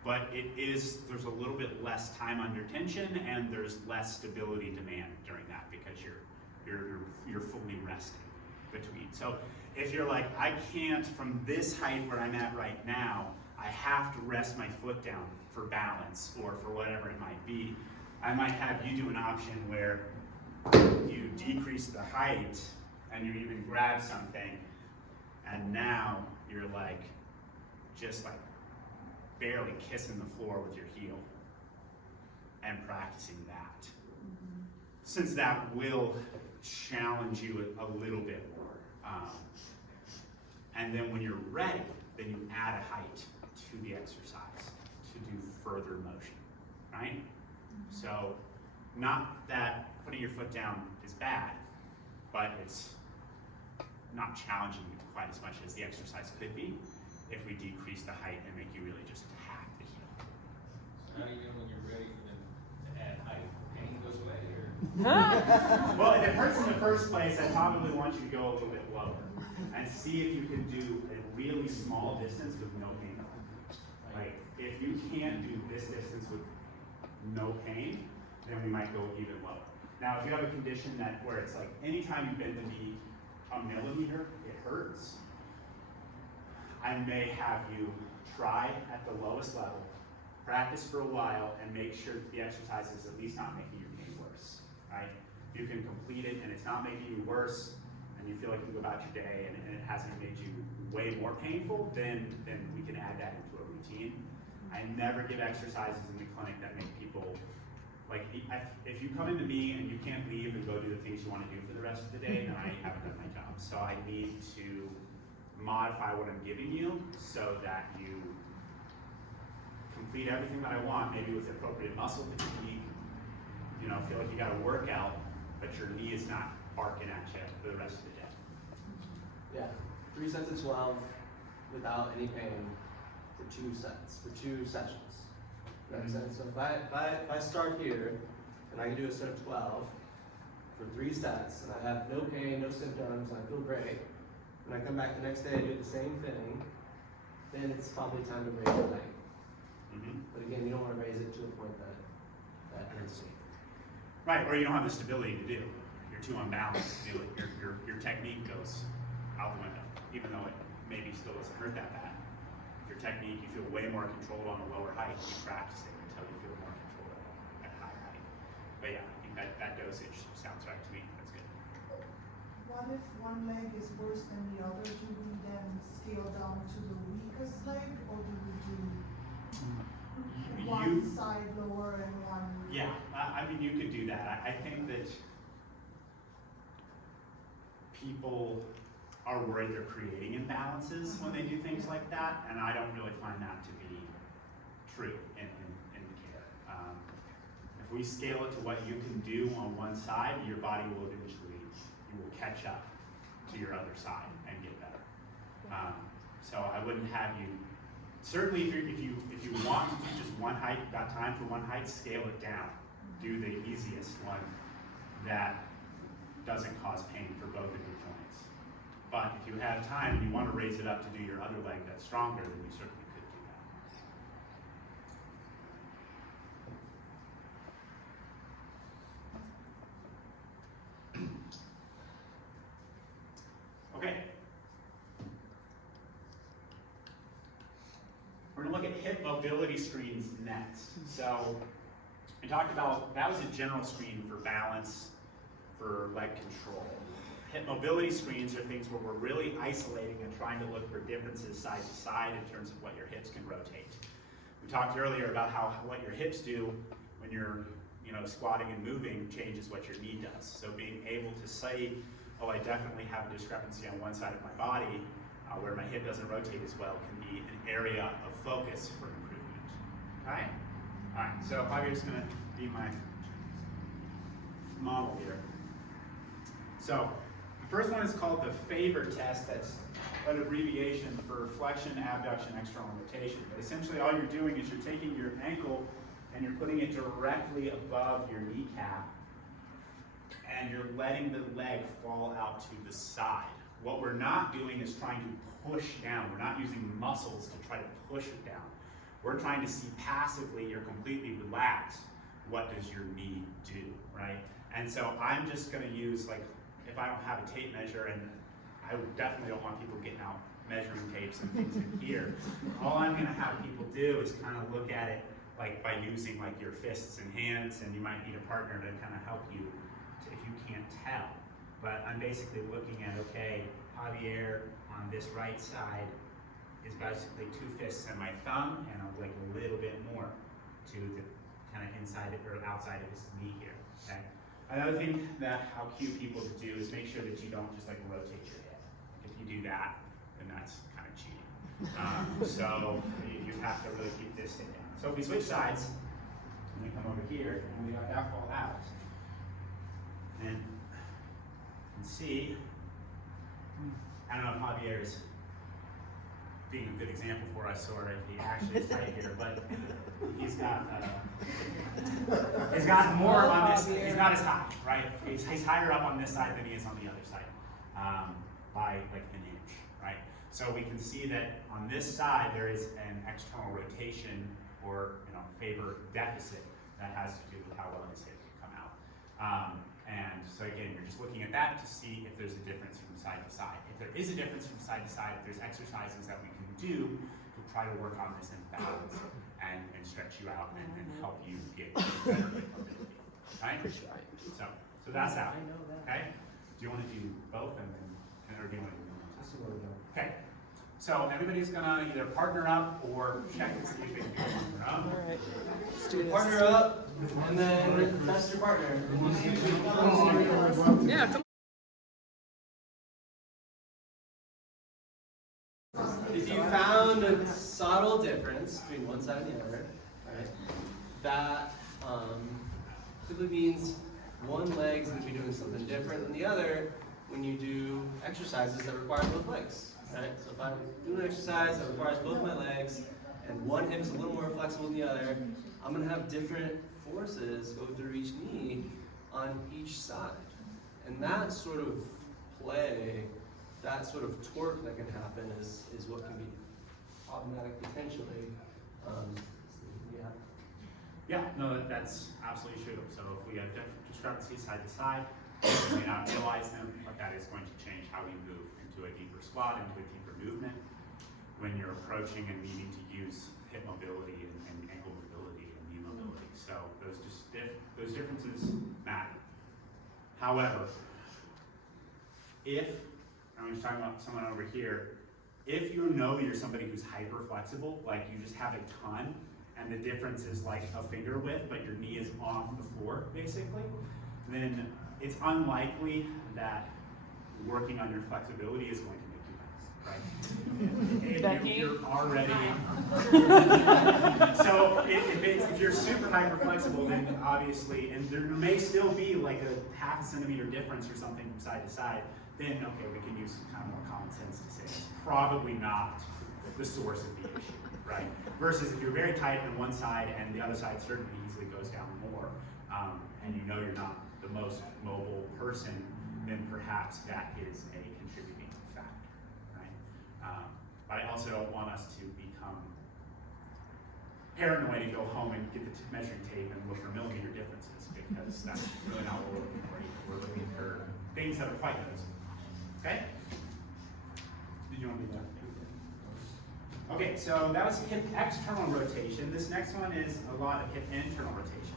but there's a little bit less time under tension and there's less stability demand during that because you're fully resting between. So if you're like, I can't from this height where I'm at right now, I have to rest my foot down for balance or for whatever it might be, I might have you do an option where you decrease the height and you even grab something, and now you're like, just like barely kissing the floor with your heel and practicing that. Since that will challenge you a little bit more. And then when you're ready, then you add a height to the exercise to do further motion, right? So not that putting your foot down is bad, but it's not challenging you quite as much as the exercise could be if we decrease the height and make you really just attack the heel. So how do you know when you're ready for them to add height? Pain goes away, or? Well, if it hurts in the first place, I probably want you to go a little bit lower and see if you can do a really small distance with no pain. Like, if you can't do this distance with no pain, then we might go even lower. Now, if you have a condition where it's like anytime you bend the knee a millimeter, it hurts, I may have you try at the lowest level, practice for a while, and make sure that the exercise is at least not making your pain worse, right? If you can complete it and it's not making you worse, and you feel like you can go about your day and it hasn't made you way more painful, then we can add that into a routine. I never give exercises in the clinic that make people like, if you come into me and you can't leave and go do the things you want to do for the rest of the day, then I haven't done my job. So I need to modify what I'm giving you so that you complete everything that I want, maybe with appropriate muscle fatigue, you know, feel like you got a workout, but your knee is not barking at you for the rest of the day. Yeah, 3 sets of 12 without any pain for 2 sets, for 2 sessions. That makes sense? So if I start here and I can do a set of 12 for 3 sets and I have no pain, no symptoms, and I feel great, and I come back the next day and do the same thing, then it's probably time to raise the leg. But again, you don't want to raise it to a point that hurts you. Right, or you don't have the stability to do it. You're too unbalanced to do it. Your technique goes out the window, even though it maybe still doesn't hurt that bad. Your technique, you feel way more controlled on a lower height. You practice it until you feel more controlled at a higher height. But yeah, I think that dosage sounds right to me. That's good. What if one leg is worse than the other? Do we then scale down to the weakest leg, or do we do one side lower and one? Yeah, I mean, you could do that. I think that people are worried they're creating imbalances when they do things like that, and I don't really find that to be true in care. If we scale it to what you can do on one side, your body will eventually, you will catch up to your other side and get better. So I wouldn't have you, certainly if you want to do just one height, got time for one height, scale it down. Do the easiest one that doesn't cause pain for both of your joints. But if you have time and you want to raise it up to do your other leg that's stronger, then you certainly could do that. Okay. We're going to look at hip mobility screens next. So we talked about, that was a general screen for balance, for leg control. Hip mobility screens are things where we're really isolating and trying to look for differences side to side in terms of what your hips can rotate. We talked earlier about how what your hips do when you're squatting and moving changes what your knee does. So being able to say, oh, I definitely have a discrepancy on one side of my body where my hip doesn't rotate as well can be an area of focus for improvement. Okay? All right, so Javier's going to be my model here. So the first one is called the Faber test. That's an abbreviation for flexion, abduction, external rotation. But essentially all you're doing is you're taking your ankle and you're putting it directly above your kneecap and you're letting the leg fall out to the side. What we're not doing is trying to push down. We're not using muscles to try to push it down. We're trying to see passively, you're completely relaxed, what does your knee do, right? And so I'm just gonna use, like, if I don't have a tape measure, and I definitely don't want people getting out measuring tapes and things in here, all I'm gonna have people do is kind of look at it like by using like your fists and hands, and you might need a partner to kind of help you if you can't tell. But I'm basically looking at, okay, Javier on this right side is basically 2 fists and my thumb, and like a little bit more to the kind of inside or outside of his knee here. Okay. Another thing that I'll cue people to do is make sure that you don't just like rotate your head. If you do that, then that's kind of cheating. So you have to really keep this hip down. So if we switch sides, and we come over here, and we got that fall out, and see, I don't know if Javier is being a good example for us, or if he actually is tight here, but he's got more on this. He's not as high, right? He's higher up on this side than he is on the other side, by like an inch, right? So we can see that on this side there is an external rotation or Faber deficit that has to do with how well his hip can come out. And so again, you're just looking at that to see if there's a difference from side to side. If there is a difference from side to side, there's exercises that we can do to try to work on this imbalance and stretch you out and help you get better with mobility. Right? So that's that. Okay? Do you want to do both or do you want to do one? Okay. So everybody's gonna either partner up or check and see if they can partner up. right, let's do this. Partner up, and then test your partner. Yeah, come If you found a subtle difference between one side and the other, right, that typically means one leg's going to be doing something different than the other when you do exercises that require both legs. Right? So if I do an exercise that requires both my legs and one hip is a little more flexible than the other, I'm going to have different forces go through each knee on each side. And that sort of play, that sort of torque that can happen is what can be problematic potentially. Yeah. Yeah, no, that's absolutely true. So if we have discrepancies side to side, we may not realize them, but that is going to change how we move into a deeper squat, into a deeper movement when you're approaching and needing to use hip mobility and ankle mobility and knee mobility. So those differences matter. However, if, I'm just talking about someone over here, if you know you're somebody who's hyper flexible, like you just have a ton, and the difference is like a finger width, but your knee is off the floor, basically, then it's unlikely that working on your flexibility is going to make you nice, right? If you're already, so if you're super hyper flexible, then obviously, and there may still be like a half a centimeter difference or something from side to side, then okay, we can use some kind of more common sense to say it's probably not the source of the issue, right? Versus if you're very tight on one side and the other side certainly easily goes down more, and you know you're not the most mobile person, then perhaps that is a contributing factor, right? But I also don't want us to become paranoid and go home and get the measuring tape and look for millimeter differences, because that's really not what we're looking for. We're looking for things that are quite noticeable. Okay? Did you want me to do that? Okay, so that was hip external rotation. This next one is a lot of hip internal rotation.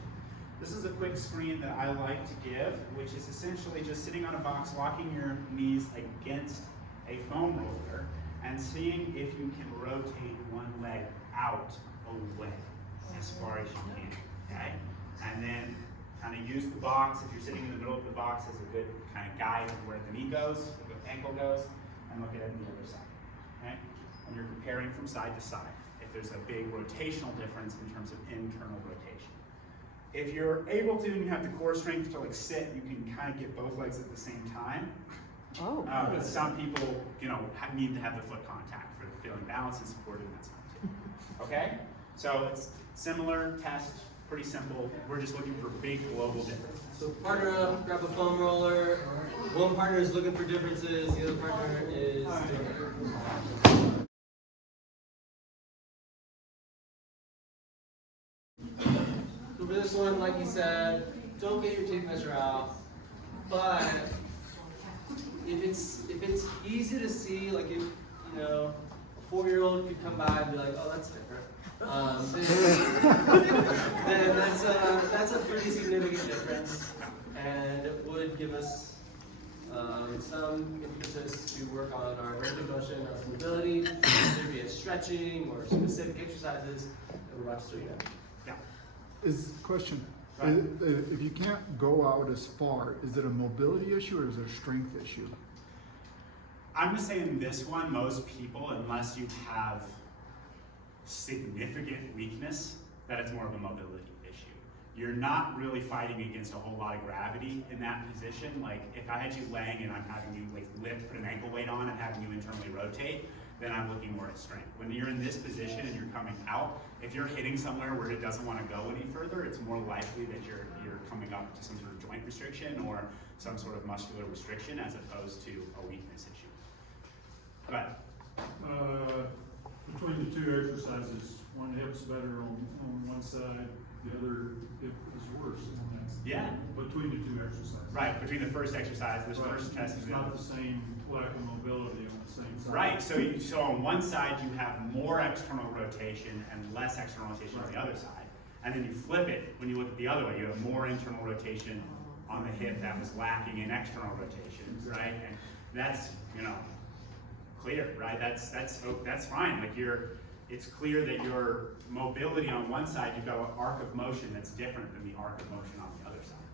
This is a quick screen that I like to give, which is essentially just sitting on a box, locking your knees against a foam roller, and seeing if you can rotate one leg out away as far as you can, okay? And then kind of use the box, if you're sitting in the middle of the box, as a good kind of guide of where the knee goes, where the ankle goes, and look at it on the other side, okay? And you're comparing from side to side, if there's a big rotational difference in terms of internal rotation. If you're able to and you have the core strength to like sit, you can kind of get both legs at the same time. Oh. But some people, need to have the foot contact for feeling balance and support, and that's fine too. Okay? So it's similar test, pretty simple. We're just looking for big global differences. So partner up, grab a foam roller. One partner is looking for differences, the other partner is doing. So for this one, like you said, don't get your tape measure out. But if it's easy to see, like if a 4-year-old could come by and be like, oh, that's different. Then that's a pretty significant difference, and it would give us some impetus to work on our range of motion, our mobility, whether it be stretching or specific exercises that we're about to show you now. Yeah. Question. Right. If you can't go out as far, is it a mobility issue or is it a strength issue? I'm going to say in this one, most people, unless you have significant weakness, that it's more of a mobility issue. You're not really fighting against a whole lot of gravity in that position. Like if I had you laying and I'm having you like lift, put an ankle weight on and having you internally rotate, then I'm looking more at strength. When you're in this position and you're coming out, if you're hitting somewhere where it doesn't want to go any further, it's more likely that you're coming up to some sort of joint restriction or some sort of muscular restriction as opposed to a weakness issue. But between the two exercises, one hip's better on one side, the other hip is worse on that. yeah, Between the two exercises. right. Between the first exercise, this Right. first test It's is not the same lack of mobility on the same side. right. So on one side you have more external rotation and less external rotation on the other side, and then you flip it when you look at the other way. You have more internal rotation on the hip that was lacking in external rotation, right? And that's clear, right? That's fine. Like it's clear that your mobility on one side, you've got an arc of motion that's different than the arc of motion on the other side.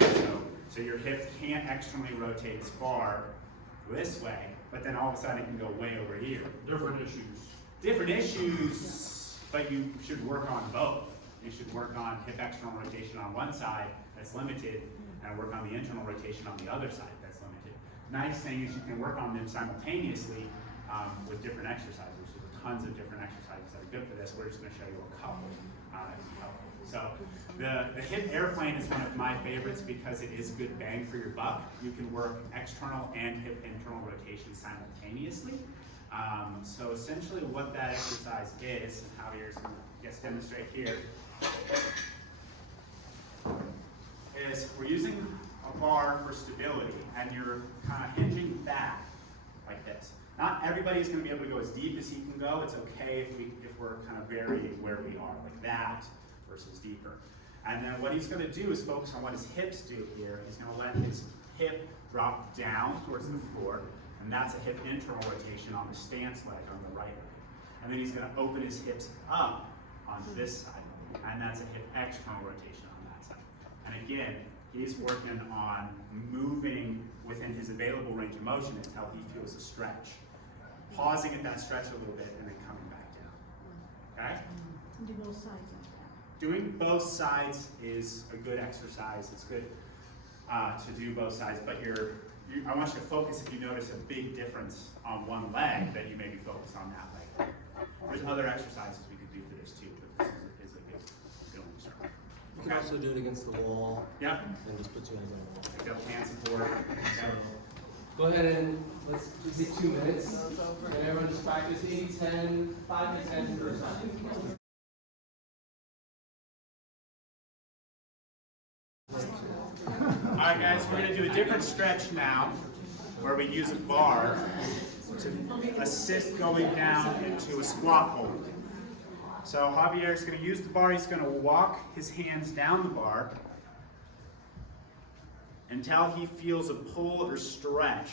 Right? So your hip can't externally rotate as far this way, but then all of a sudden it can go way over here. Different issues. Different issues, but you should work on both. You should work on hip external rotation on one side that's limited, and work on the internal rotation on the other side that's limited. Nice thing is you can work on them simultaneously with different exercises. There's tons of different exercises that are good for this. We're just going to show you a couple. So the hip airplane is one of my favorites because it is good bang for your buck. You can work external and hip internal rotation simultaneously. So essentially what that exercise is, and Javier's going to demonstrate here, is we're using a bar for stability, and you're kind of hinging back like this. Not everybody's going to be able to go as deep as he can go. It's okay if we're kind of varying where we are, like that versus deeper. And then what he's going to do is focus on what his hips do here. He's going to let his hip drop down towards the floor, and that's a hip internal rotation on the stance leg on the right leg. And then he's going to open his hips up on this side, and that's a hip external rotation on that side. And again, he's working on moving within his available range of motion until he feels a stretch. Pausing at that stretch a little bit and then coming back down. Okay? Do both sides like that. Doing both sides is a good exercise. It's good to do both sides, but I want you to focus if you notice a big difference on one leg that you maybe focus on that leg. There's other exercises we could do for this too, but this is a good feeling start. You can also do it against the wall. Yep. And just put your hands on the wall. Pick up hand support. Okay. Go ahead and let's do 2 minutes. And everyone just practice 10, 5 to 10 per side. Alright guys, we're going to do a different stretch now where we use a bar to assist going down into a squat hold. So Javier is going to use the bar. He's going to walk his hands down the bar until he feels a pull or stretch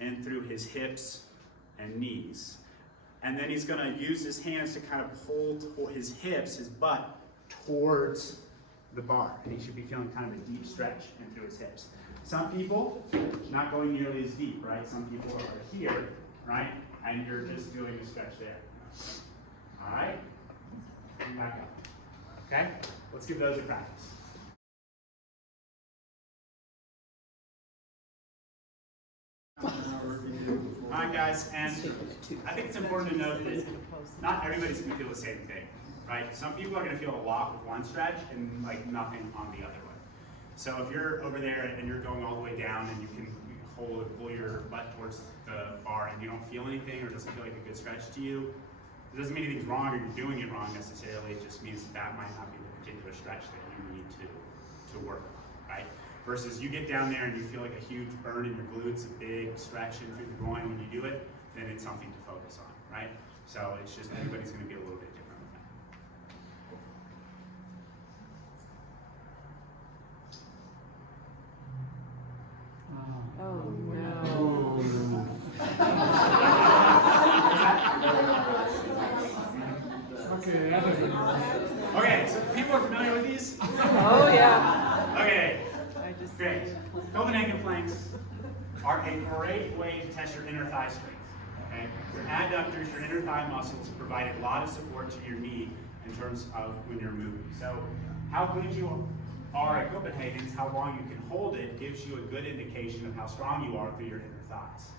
in through his hips and knees. And then he's going to use his hands to kind of pull his hips, his butt, towards the bar. And he should be feeling kind of a deep stretch in through his hips. Some people, not going nearly as deep, right? Some people are here, right? And you're just doing a stretch there. All right? Back up. Okay? Let's give those a practice. Alright guys, and I think it's important to note that not everybody's going to feel the same thing, right? Some people are going to feel a lot with one stretch and like nothing on the other one. So if you're over there and you're going all the way down and you can pull your butt towards the bar and you don't feel anything or it doesn't feel like a good stretch to you, it doesn't mean anything's wrong or you're doing it wrong necessarily. It just means that might not be the particular stretch that you need to work on, right? Versus you get down there and you feel like a huge burn in your glutes, a big stretch in through the groin when you do it, then it's something to focus on, right? So it's just everybody's going to be a little bit different with that. Oh, no. Okay, so people are familiar with these? Oh, yeah. Okay, great. Copenhagen planks are a great way to test your inner thigh strength. Okay? Your adductors, your inner thigh muscles provide a lot of support to your knee in terms of when you're moving. So how good you are at Copenhagen's, how long you can hold it, gives you a good indication of how strong you are through your inner thighs.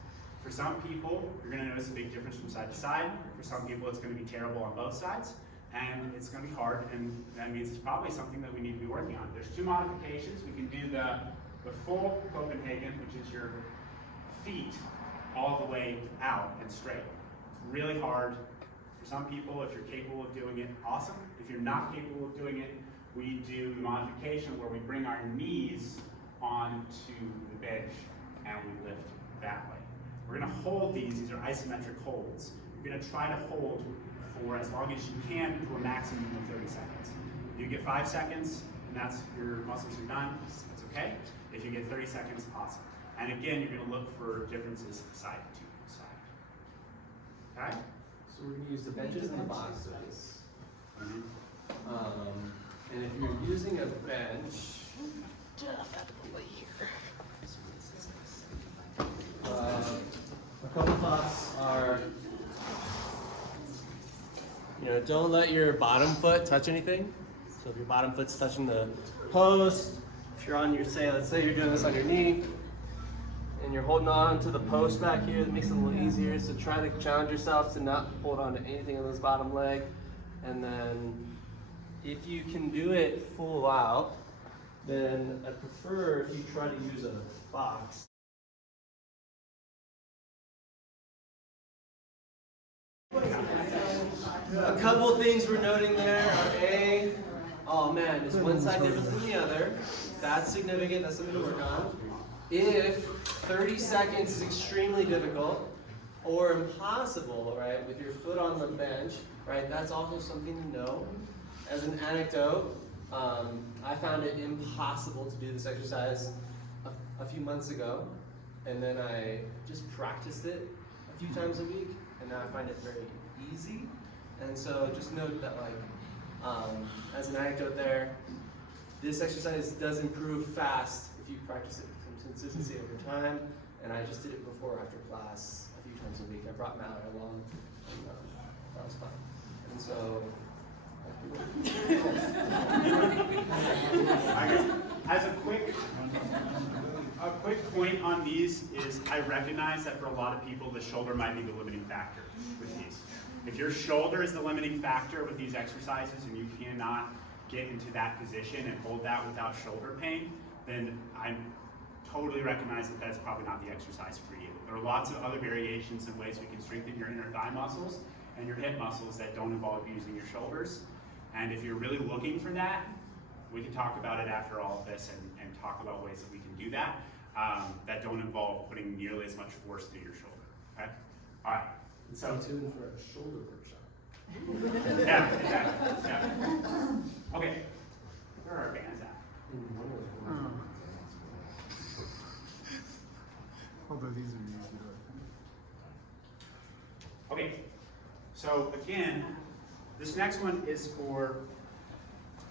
For some people, you're going to notice a big difference from side to side. For some people, it's going to be terrible on both sides. And it's going to be hard, and that means it's probably something that we need to be working on. There's 2 modifications. We can do the full Copenhagen, which is your feet all the way out and straight. It's really hard. For some people, if you're capable of doing it, awesome. If you're not capable of doing it, we do the modification where we bring our knees onto the bench and we lift that way. We're going to hold these are isometric holds. You're going to try to hold for as long as you can to a maximum of 30 seconds. If you get 5 seconds and that's your muscles are done, that's okay. If you get 30 seconds, awesome. And again, you're going to look for differences side to side. Okay? So we're gonna use the benches and the boxes. Mhm. And if you're using a bench, a couple thoughts are, don't let your bottom foot touch anything. So if your bottom foot's touching the post, if you're on your, let's say you're doing this on your knee, and you're holding on to the post back here, that makes it a little easier. So try to challenge yourself to not hold on to anything on this bottom leg. And then if you can do it full out, then I prefer if you try to use a box. A couple things we're noting there are oh man, is one side different than the other? That's significant, that's something to work on. If 30 seconds is extremely difficult or impossible, right, with your foot on the bench, right, that's also something to know. As an anecdote, I found it impossible to do this exercise a few months ago, and then I just practiced it a few times a week, and now I find it very easy. And so just note that, as an anecdote there, this exercise does improve fast if you practice it with some consistency over time. And I just did it before or after class a few times a week. I brought Mallory along, and that was fun. And so, As a quick point on these is I recognize that for a lot of people the shoulder might be the limiting factor with these. If your shoulder is the limiting factor with these exercises and you cannot get into that position and hold that without shoulder pain, then I totally recognize that that's probably not the exercise for you. There are lots of other variations and ways we can strengthen your inner thigh muscles and your hip muscles that don't involve using your shoulders. And if you're really looking for that, we can talk about it after all of this and talk about ways that we can do that that don't involve putting nearly as much force through your shoulder. Okay? All right. So stay tuned for a shoulder workshop. yeah, exactly. Yeah. Okay. Where are our bands at? Although these are easy to Okay. So again, this next one is for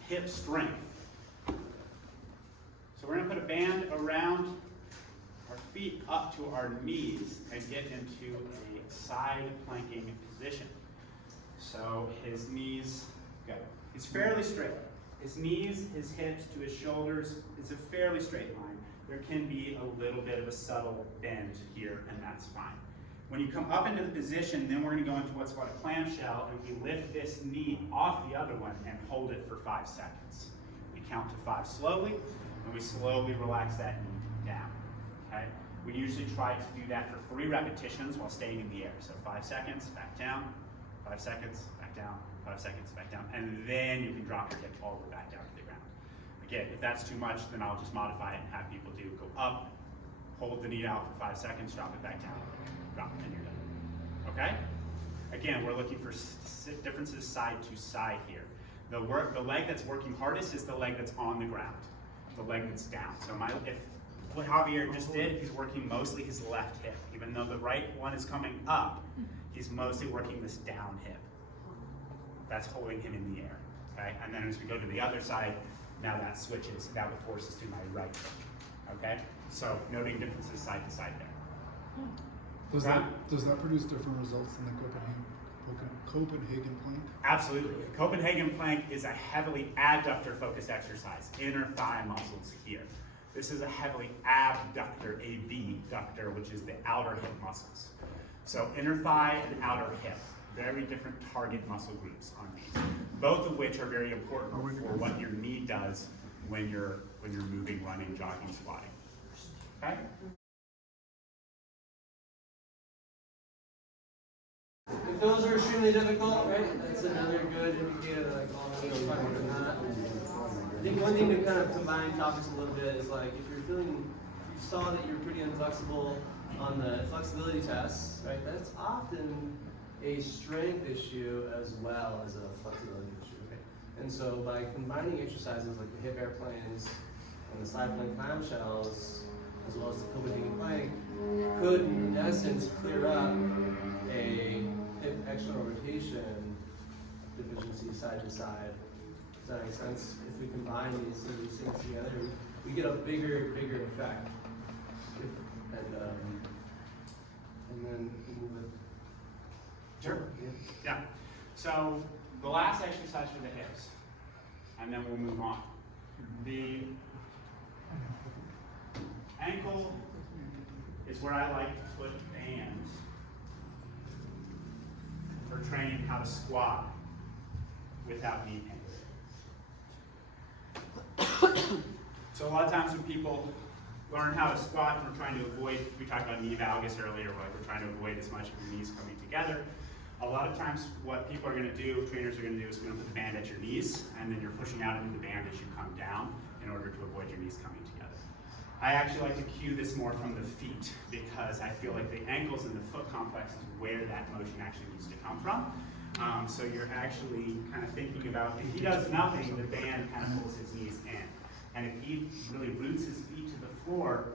hip strength. So we're going to put a band around our feet up to our knees and get into a side planking position. So his knees, he's fairly straight. His knees, his hips to his shoulders, it's a fairly straight line. There can be a little bit of a subtle bend here, and that's fine. When you come up into the position, then we're going to go into what's called a clamshell, and we lift this knee off the other one and hold it for 5 seconds. We count to 5 slowly, and we slowly relax that knee down. Okay? We usually try to do that for 3 repetitions while staying in the air. So 5 seconds, back down, 5 seconds, back down, 5 seconds, back down, and then you can drop your hip all the way back down to the ground. Again, if that's too much, then I'll just modify it and have people do go up, hold the knee out for 5 seconds, drop it back down, drop, and you're done. Okay? Again, we're looking for differences side to side here. The leg that's working hardest is the leg that's on the ground, the leg that's down. So what Javier just did, he's working mostly his left hip. Even though the right one is coming up, he's mostly working this down hip. That's holding him in the air. Okay? And then as we go to the other side, now that switches. Now the force is to my right hip. Okay? So noting differences side to side there. Does that produce different results than the Copenhagen plank? Absolutely. The Copenhagen plank is a heavily adductor focused exercise. Inner thigh muscles here. This is a heavily abductor, abductor, which is the outer hip muscles. So inner thigh and outer hip, very different target muscle groups on these. Both of which are very important for what your knee does when you're moving, running, jogging, squatting. Okay? If those are extremely difficult, right, that's another good indicator that you'll probably do not. I think one thing to kind of combine topics a little bit is if you saw that you're pretty inflexible on the flexibility tests, right, that's often a strength issue as well as a flexibility issue, right? And so by combining exercises like the hip airplanes and the side plank clamshells, as well as the Copenhagen plank, could in essence clear up hip external rotation deficiency side to side. Does that make sense? If we combine these things together, we get a bigger effect. And then we move it. Sure. Yeah. So the last exercise for the hips, and then we'll move on. The ankle is where I like to put bands for training how to squat without knee pain. So a lot of times when people learn how to squat, we're trying to avoid, we talked about knee valgus earlier, right? We're trying to avoid as much of your knees coming together. A lot of times what people are gonna do, trainers are gonna do, is we're gonna put the band at your knees, and then you're pushing out into the band as you come down in order to avoid your knees coming together. I actually like to cue this more from the feet, because I feel like the ankles and the foot complex is where that motion actually needs to come from. So you're actually kind of thinking about, if he does nothing, the band kind of pulls his knees in. And if he really roots his feet to the floor,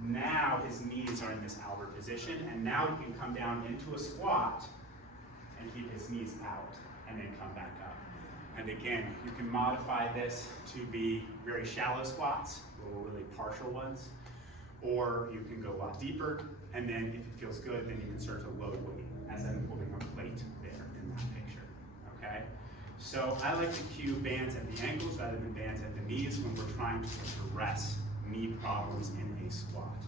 now his knees are in this Albert position, and now he can come down into a squat and keep his knees out, and then come back up. And again, you can modify this to be very shallow squats, little really partial ones, or you can go a lot deeper, and then if it feels good, then you can start to load weight, as I'm holding a plate there in that picture, okay? So I like to cue bands at the ankles rather than bands at the knees when we're trying to address knee problems in a squat.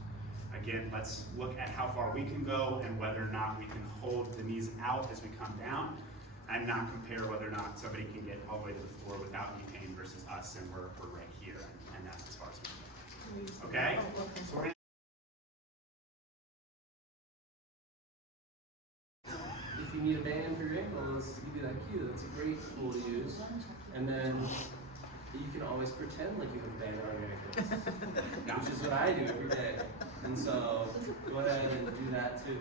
Again, let's look at how far we can go and whether or not we can hold the knees out as we come down, and not compare whether or not somebody can get all the way to the floor without knee pain versus us, and we're right here, and that's as far as we can. Okay? So we're gonna If you need a band for your ankles, to give you that cue, that's a great tool to use. And then you can always pretend like you have a band on your ankles, which is what I do every day. And so go ahead and do that too.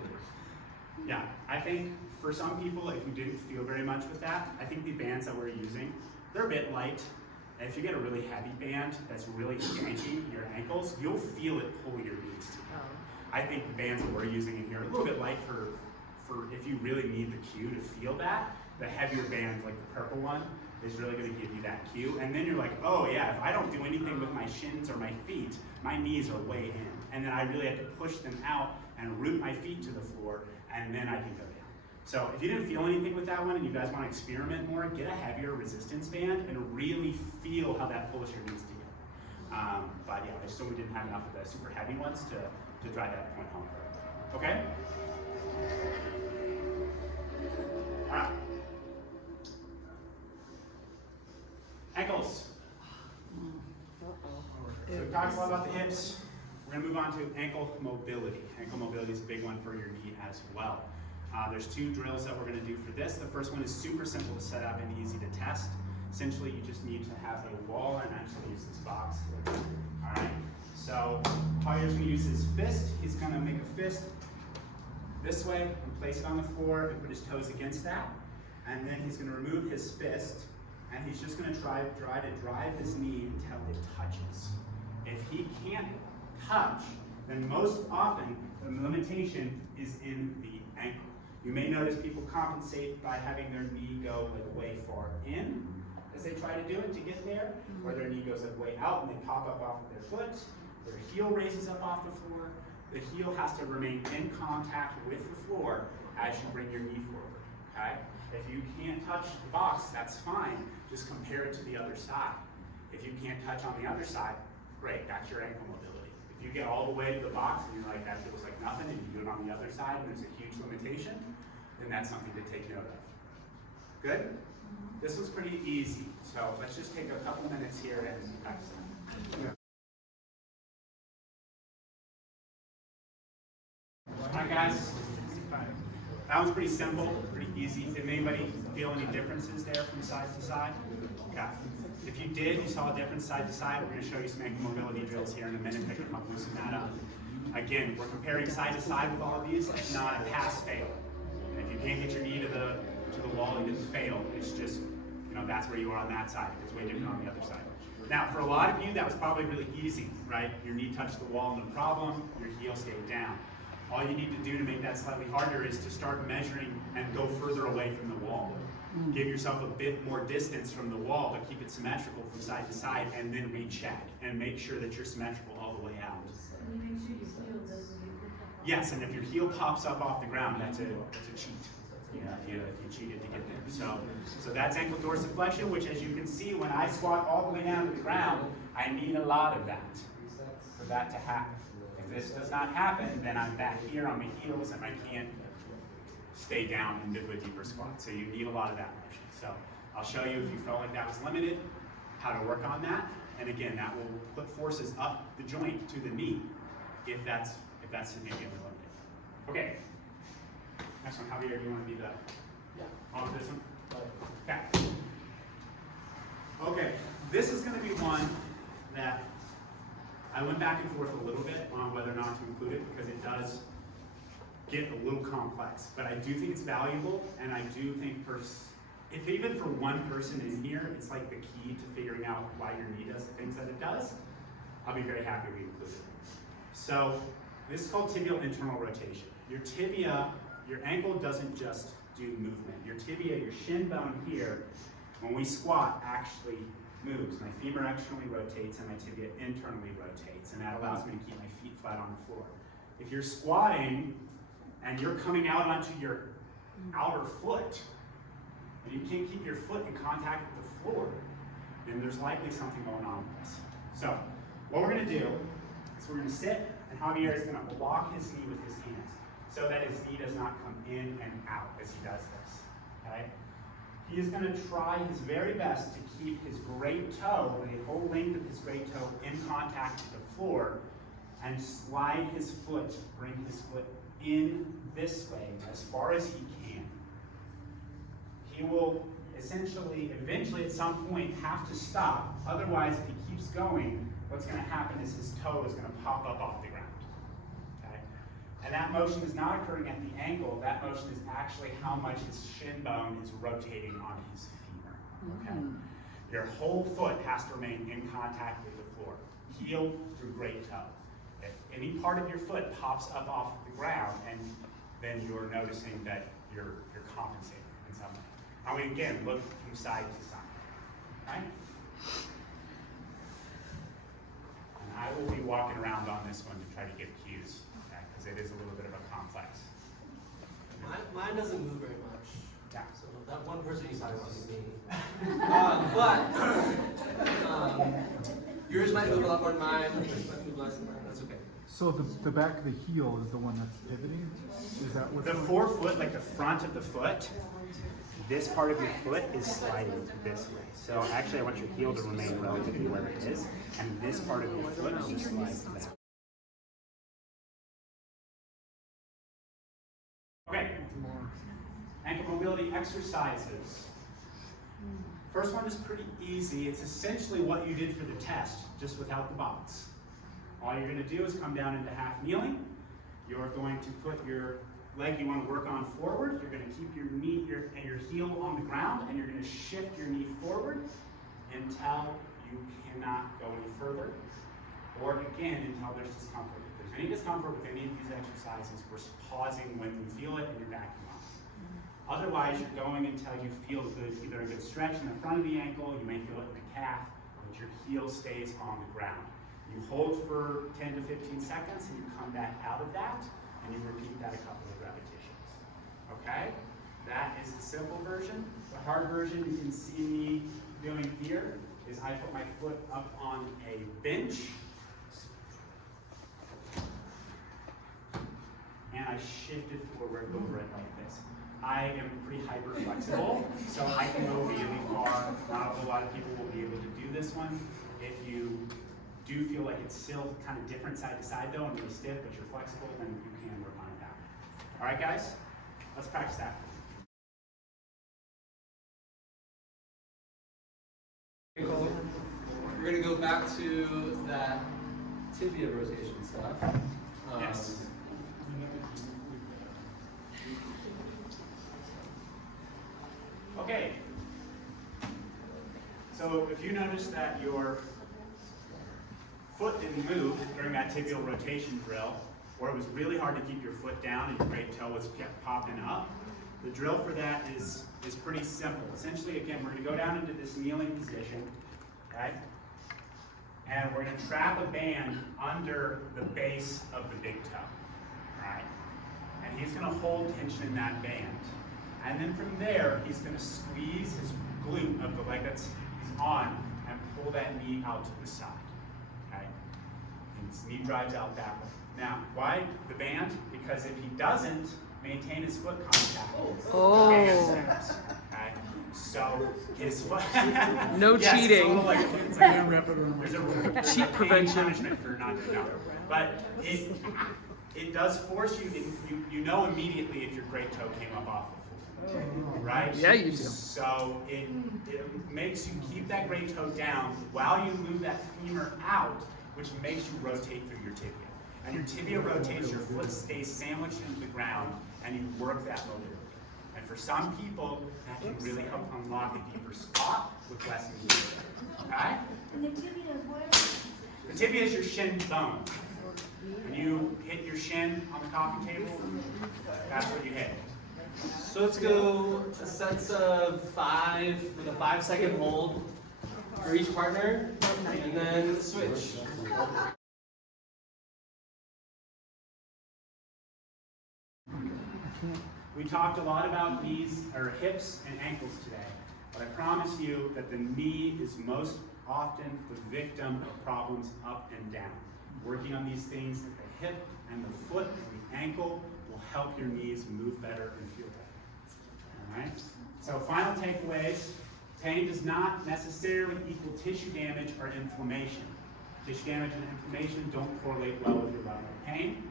Yeah, I think for some people, if you didn't feel very much with that, I think the bands that we're using, they're a bit light. And if you get a really heavy band that's really yanking your ankles, you'll feel it pull your knees together. I think the bands that we're using in here are a little bit light for if you really need the cue to feel that. The heavier band, like the purple one, is really going to give you that cue. And then you're like, oh yeah, if I don't do anything with my shins or my feet, my knees are way in. And then I really have to push them out and root my feet to the floor, and then I can go down. So if you didn't feel anything with that one and you guys want to experiment more, get a heavier resistance band and really feel how that pulls your knees together. But yeah, I just we didn't have enough of the super heavy ones to drive that point home. Okay? All right. Ankles. So we talked a lot about the hips. We're going to move on to ankle mobility. Ankle mobility is a big one for your knee as well. There's two drills that we're going to do for this. The first one is super simple to set up and easy to test. Essentially, you just need to have a wall and actually use this box. All right. So Javier's going to use his fist. He's going to make a fist this way and place it on the floor and put his toes against that. And then he's going to remove his fist, and he's just going to try to drive his knee until it touches. If he can't touch, then most often the limitation is in the ankle. You may notice people compensate by having their knee go like way far in as they try to do it to get there, or their knee goes like way out and they pop up off of their foot, their heel raises up off the floor. The heel has to remain in contact with the floor as you bring your knee forward, okay? If you can't touch the box, that's fine. Just compare it to the other side. If you can't touch on the other side, great, that's your ankle mobility. If you get all the way to the box and you're like, that feels like nothing, and you do it on the other side and there's a huge limitation, then that's something to take note of. Good? This was pretty easy, so let's just take a couple minutes here and practice it. All right, guys. That one's pretty simple, pretty easy. Did anybody feel any differences there from side to side? Okay. If you did, you saw a difference side to side, we're going to show you some ankle mobility drills here in a minute that can help loosen that up. Again, we're comparing side to side with all of these. It's not a pass-fail. And if you can't get your knee to the wall, you didn't fail. It's just, that's where you are on that side. It's way different on the other side. Now, for a lot of you, that was probably really easy, right? Your knee touched the wall, no problem. Your heel stayed down. All you need to do to make that slightly harder is to start measuring and go further away from the wall. Give yourself a bit more distance from the wall, but keep it symmetrical from side to side, and then recheck and make sure that you're symmetrical all the way out. And you make sure your heel doesn't get picked up. Yes, and if your heel pops up off the ground, that's a cheat. You know, if you cheated to get there. So that's ankle dorsiflexion, which, as you can see, when I squat all the way down to the ground, I need a lot of that for that to happen. If this does not happen, then I'm back here on my heels and I can't stay down into a deeper squat. So you need a lot of that motion. So I'll show you, if you felt like that was limited, how to work on that. And again, that will put forces up the joint to the knee if that's significantly limited. Okay. Next one, Javier, do you want to be the on this one? Okay. Okay, this is going to be one that I went back and forth a little bit on whether or not to include it because it does get a little complex. But I do think it's valuable, and I do think if even for one person in here, it's like the key to figuring out why your knee does the things that it does, I'll be very happy we include it. So this is called tibial internal rotation. Your tibia, your ankle doesn't just do movement. Your tibia, your shin bone here, when we squat, actually moves. My femur externally rotates and my tibia internally rotates, and that allows me to keep my feet flat on the floor. If you're squatting and you're coming out onto your outer foot, and you can't keep your foot in contact with the floor, then there's likely something going on with this. So what we're going to do is we're going to sit, and Javier is going to block his knee with his hands so that his knee does not come in and out as he does this. Okay? He is going to try his very best to keep his great toe, the whole length of his great toe, in contact with the floor, and slide his foot, bring his foot in this way as far as he can. He will essentially, eventually at some point, have to stop. Otherwise, if he keeps going, what's going to happen is his toe is going to pop up off the ground. Okay? And that motion is not occurring at the ankle. That motion is actually how much his shin bone is rotating on his femur. Okay? Your whole foot has to remain in contact with the floor, heel through great toe. If any part of your foot pops up off the ground, and then you're noticing that you're compensating in some way. And we again look from side to side. Right? And I will be walking around on this one to try to give cues, because it is a little bit of a complex. Mine doesn't move very much. Yeah. So that one person you talking about is me. Yours might move a lot more than mine. Yours might move less than mine. That's okay. So the back of the heel is the one that's pivoting? Is that what? The forefoot, like the front of the foot, this part of your foot is sliding this way. So actually I want your heel to remain relatively where it is, and this part of your foot just slides back. Okay, ankle mobility exercises. First one is pretty easy. It's essentially what you did for the test, just without the box. All you're going to do is come down into half kneeling. You're going to put your leg you want to work on forward. You're going to keep your knee and your heel on the ground, and you're going to shift your knee forward until you cannot go any further, or again until there's discomfort. If there's any discomfort with any of these exercises, we're pausing when you feel it and you're backing off. Otherwise, you're going until you feel good, either a good stretch in the front of the ankle, you may feel it in the calf, but your heel stays on the ground. You hold for 10 to 15 seconds and you come back out of that, and you repeat that a couple of repetitions. Okay? That is the simple version. The hard version you can see me doing here is I put my foot up on a bench and I shift it forward over it like this. I am pretty hyper flexible, so I can go really far. Not a lot of people will be able to do this one. If you do feel like it's still kind of different side to side though and really stiff, but you're flexible, then you can work on it that way. All right, guys, let's practice that. We're gonna go back to that tibia rotation stuff. Yes. Okay. So if you notice that your foot didn't move during that tibial rotation drill, or it was really hard to keep your foot down and your great toe was kept popping up, the drill for that is pretty simple. Essentially, again, we're going to go down into this kneeling position, okay? And we're going to trap a band under the base of the big toe, all right? And he's going to hold tension in that band. And then from there, he's going to squeeze his glute of the leg that he's on and pull that knee out to the side, okay? And his knee drives out that way. Now, why the band? Because if he doesn't maintain his foot contact, Oh. the band snaps, okay? So his foot. No Yes, cheating. it's like there's a Cheat pain prevention. punishment for not doing that. But it does force you, you know immediately if your great toe came up off the floor, right? Yeah, you do. So it makes you keep that great toe down while you move that femur out, which makes you rotate through your tibia. And your tibia rotates, your foot stays sandwiched into the ground, and you work that mobility. And for some people, that can really help unlock a deeper squat with less movement. Okay? And the tibia is where? The tibia is your shin bone. When you hit your shin on the coffee table, that's what you hit. So let's go sets of 5 with a 5-second hold for each partner, and then switch. We talked a lot about knees, or hips and ankles today, but I promise you that the knee is most often the victim of problems up and down. Working on these things at the hip and the foot and the ankle will help your knees move better and feel better. All right? So final takeaways, pain does not necessarily equal tissue damage or inflammation. Tissue damage and inflammation don't correlate well with your level of pain.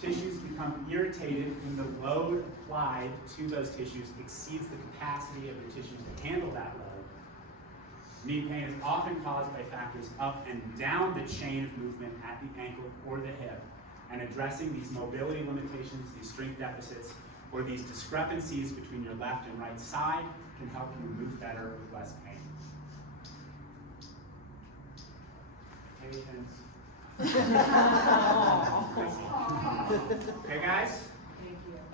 Tissues become irritated when the load applied to those tissues exceeds the capacity of the tissues to handle that load. Knee pain is often caused by factors up and down the chain of movement at the ankle or the hip, and addressing these mobility limitations, these strength deficits, or these discrepancies between your left and right side can help you move better with less pain. Patience. Okay, guys?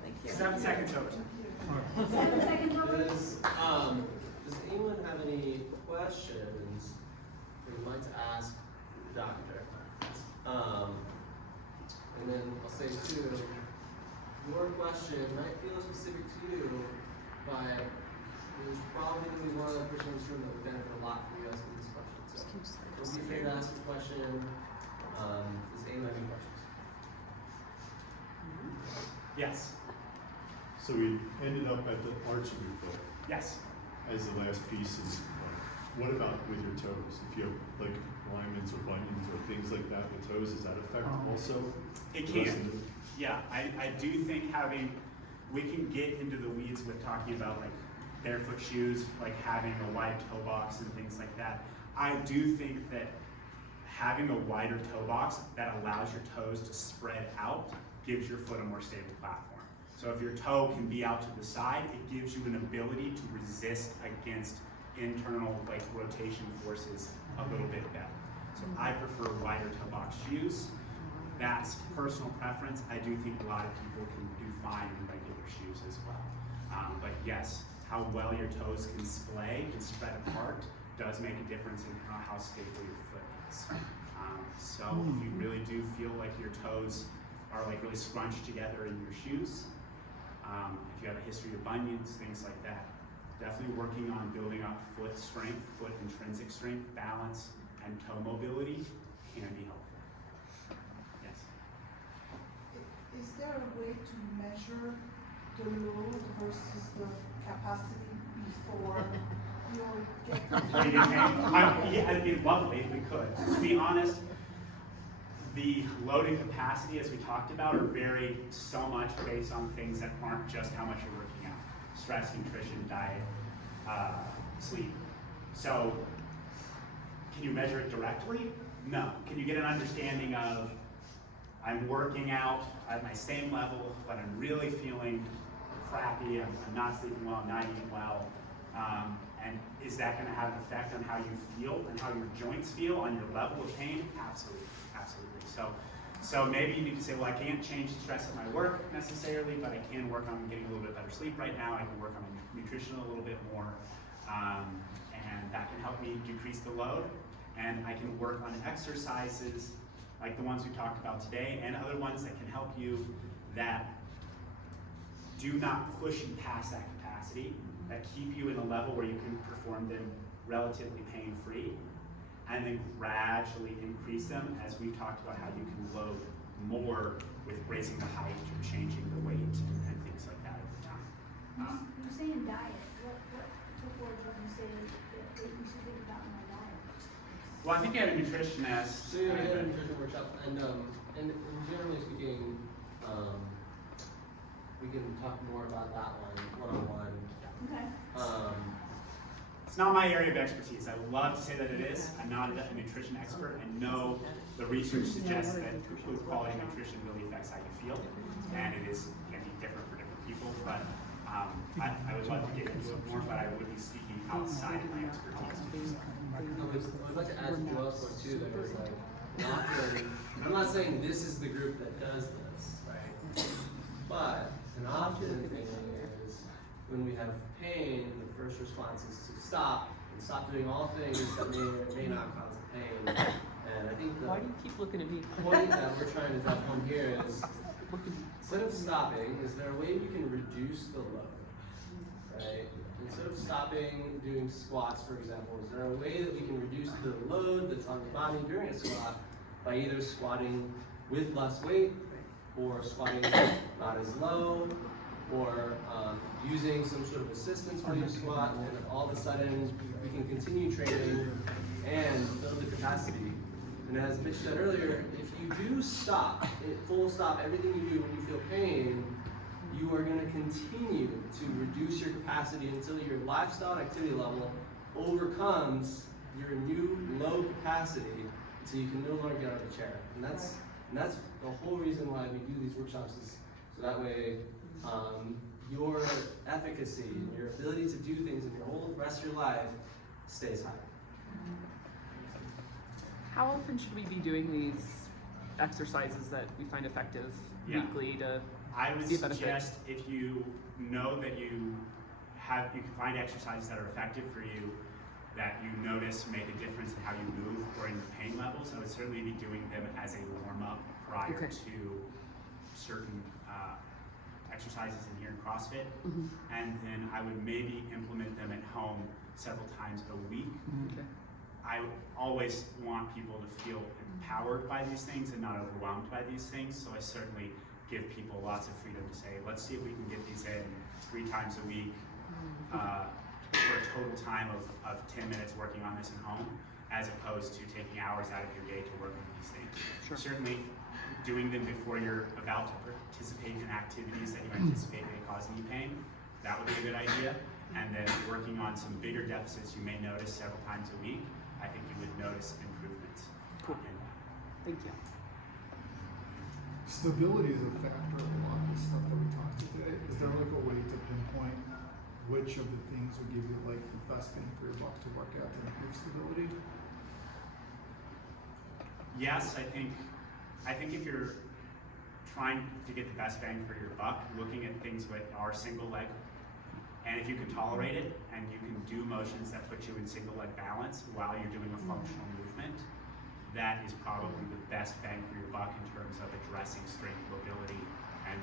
Thank you. 7 seconds over. 7 seconds over. Does anyone have any questions they'd like to ask the doctor? And then I'll say too, your question might feel specific to you, but there's probably going to be one other person in this room that would benefit a lot from you asking this question. So don't be afraid to ask a question. Does anyone have any questions? Yes. So we ended up at the arch of your foot Yes. as the last piece. And what about with your toes? If you have like alignments or bunions or things like that with toes, does that affect also? It the rest can. of the- Yeah, I do think we can get into the weeds with talking about like barefoot shoes, like having a wide toe box and things like that. I do think that having a wider toe box that allows your toes to spread out gives your foot a more stable platform. So if your toe can be out to the side, it gives you an ability to resist against internal like rotation forces a little bit better. So I prefer wider toe box shoes. That's personal preference. I do think a lot of people can do fine in regular shoes as well. But yes, how well your toes can splay and spread apart does make a difference in how stable your foot is. So if you really do feel like your toes are like really scrunched together in your shoes, if you have a history of bunions, things like that, definitely working on building up foot strength, foot intrinsic strength, balance, and toe mobility can be helpful. Yes. Is there a way to measure the load versus the capacity before you'll get Before you get pain? Yeah, it'd be lovely if we could. To be honest, the load and capacity, as we talked about, are vary so much based on things that aren't just how much you're working out. Stress, nutrition, diet, sleep. So, can you measure it directly? No. Can you get an understanding of, I'm working out at my same level, but I'm really feeling crappy, I'm not sleeping well, I'm not eating well, and is that going to have an effect on how you feel and how your joints feel, on your level of pain? Absolutely, absolutely. So So maybe you can say, well, I can't change the stress at my work necessarily, but I can work on getting a little bit better sleep right now. I can work on nutrition a little bit more, and that can help me decrease the load. And I can work on exercises like the ones we talked about today, and other ones that can help you that do not push you past that capacity, that keep you in a level where you can perform them relatively pain-free, and then gradually increase them as we've talked about how you can load more with raising the height or changing the weight and things like that over time. You're saying diet, what words when you say that you should think about my diet? Well, I think you had a nutritionist. So you had a nutrition workshop, and generally speaking, we can talk more about that one-on-one. Okay. It's not my area of expertise. I would love to say that it is. I'm not a nutrition expert. I know the research suggests that good quality nutrition really affects how you feel, and it can be different for different people. But I would love to get into it more, but I would be speaking outside of my expertise. I'd like to add to Joel's point too. There's like often, I'm not saying this is the group that does this, right? But an often thing is when we have pain, the first response is to stop and stop doing all things that may or may not cause the pain. And I think the Why do you keep looking at me? point that we're trying to drive home here is instead of stopping, is there a way we can reduce the load? Right? Instead of stopping doing squats, for example, is there a way that we can reduce the load that's on the body during a squat by either squatting with less weight or squatting not as low, or using some sort of assistance when you squat, and all of a sudden we can continue training and build the capacity. And as Mitch said earlier, if you do stop, full stop everything you do when you feel pain, you are going to continue to reduce your capacity until your lifestyle and activity level overcomes your new low capacity, so you can no longer get out of the chair. And that's the whole reason why we do these workshops, is so that way your efficacy and your ability to do things in your whole rest of your life stays high. How often should we be doing these exercises that we find effective weekly to I would see a benefit? suggest if you know that you can find exercises that are effective for you, that you notice make a difference in how you move or in your pain levels, I would certainly be doing them as a warm-up prior to certain exercises in here in CrossFit. And then I would maybe implement them at home several times a week. I always want people to feel empowered by these things and not overwhelmed by these things, so I certainly give people lots of freedom to say, let's see if we can get these in 3 times a week for a total time of 10 minutes working on this at home, as opposed to taking hours out of your day to work on these things. Sure. Certainly doing them before you're about to participate in activities that you anticipate may cause knee pain, that would be a good idea. And then working on some bigger deficits you may notice several times a week, I think you would notice improvements in that. Thank you. Stability is a factor of a lot of the stuff that we talked to today. Is there like a way to pinpoint which of the things would give you like the best bang for your buck to work out to improve stability? Yes, I think if you're trying to get the best bang for your buck, looking at things that are single leg, and if you can tolerate it and you can do motions that put you in single leg balance while you're doing a functional movement, that is probably the best bang for your buck in terms of addressing strength, mobility, and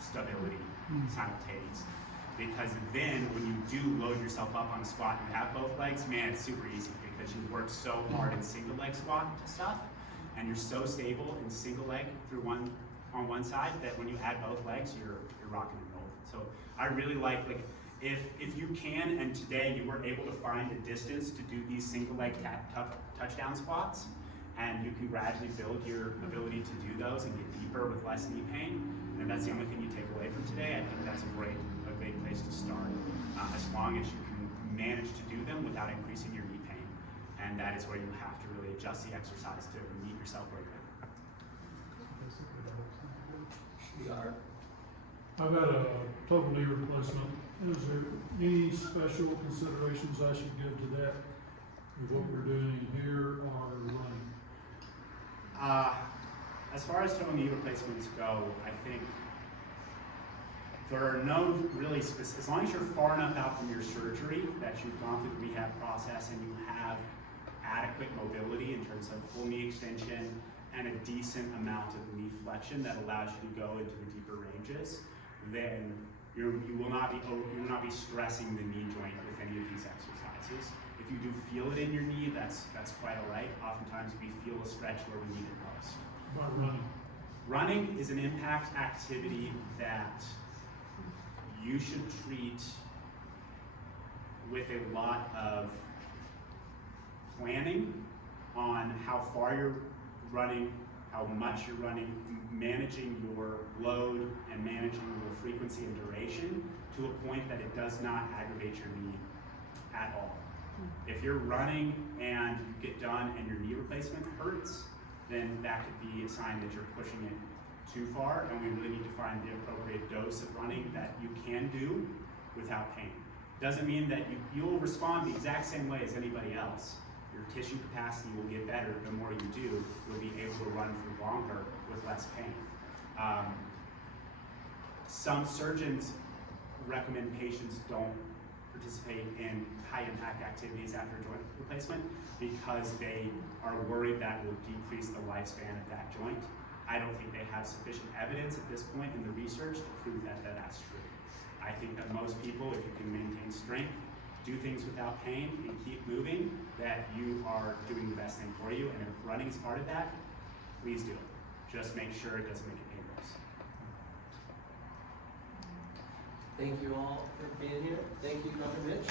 stability simultaneously. Because then when you do load yourself up on a squat and you have both legs, man, it's super easy because you work so hard in single leg squat stuff, and you're so stable in single leg on one side that when you add both legs, you're rocking and rolling. So I really like if you can, and today you were able to find a distance to do these single leg touchdown squats, and you can gradually build your ability to do those and get deeper with less knee pain, and that's the only thing you take away from today, I think that's a great place to start, as long as you can manage to do them without increasing your knee pain, and that is where you have to really adjust the exercise to meet yourself where you're at. We are. I've got a total knee replacement. Is there any special considerations I should give to that with what we're doing here or running? As far as toe and knee replacements go, I think there are no really specific, as long as you're far enough out from your surgery that you've gone through the rehab process and you have adequate mobility in terms of full knee extension and a decent amount of knee flexion that allows you to go into the deeper ranges, then you will not be stressing the knee joint with any of these exercises. If you do feel it in your knee, that's quite all right. Oftentimes we feel a stretch where we need it most. About running. Running is an impact activity that you should treat with a lot of planning on how far you're running, how much you're running, managing your load and managing your frequency and duration to a point that it does not aggravate your knee at all. If you're running and you get done and your knee replacement hurts, then that could be a sign that you're pushing it too far, and we really need to find the appropriate dose of running that you can do without pain. Doesn't mean that you'll respond the exact same way as anybody else. Your tissue capacity will get better the more you do. You'll be able to run for longer with less pain. Some surgeons recommend patients don't participate in high impact activities after joint replacement because they are worried that will decrease the lifespan of that joint. I don't think they have sufficient evidence at this point in the research to prove that that's true. I think that most people, if you can maintain strength, do things without pain, and keep moving, that you are doing the best thing for you. And if running is part of that, please do it. Just make sure it doesn't make it painless. Thank you all for being here. Thank you, Dr. Mitch.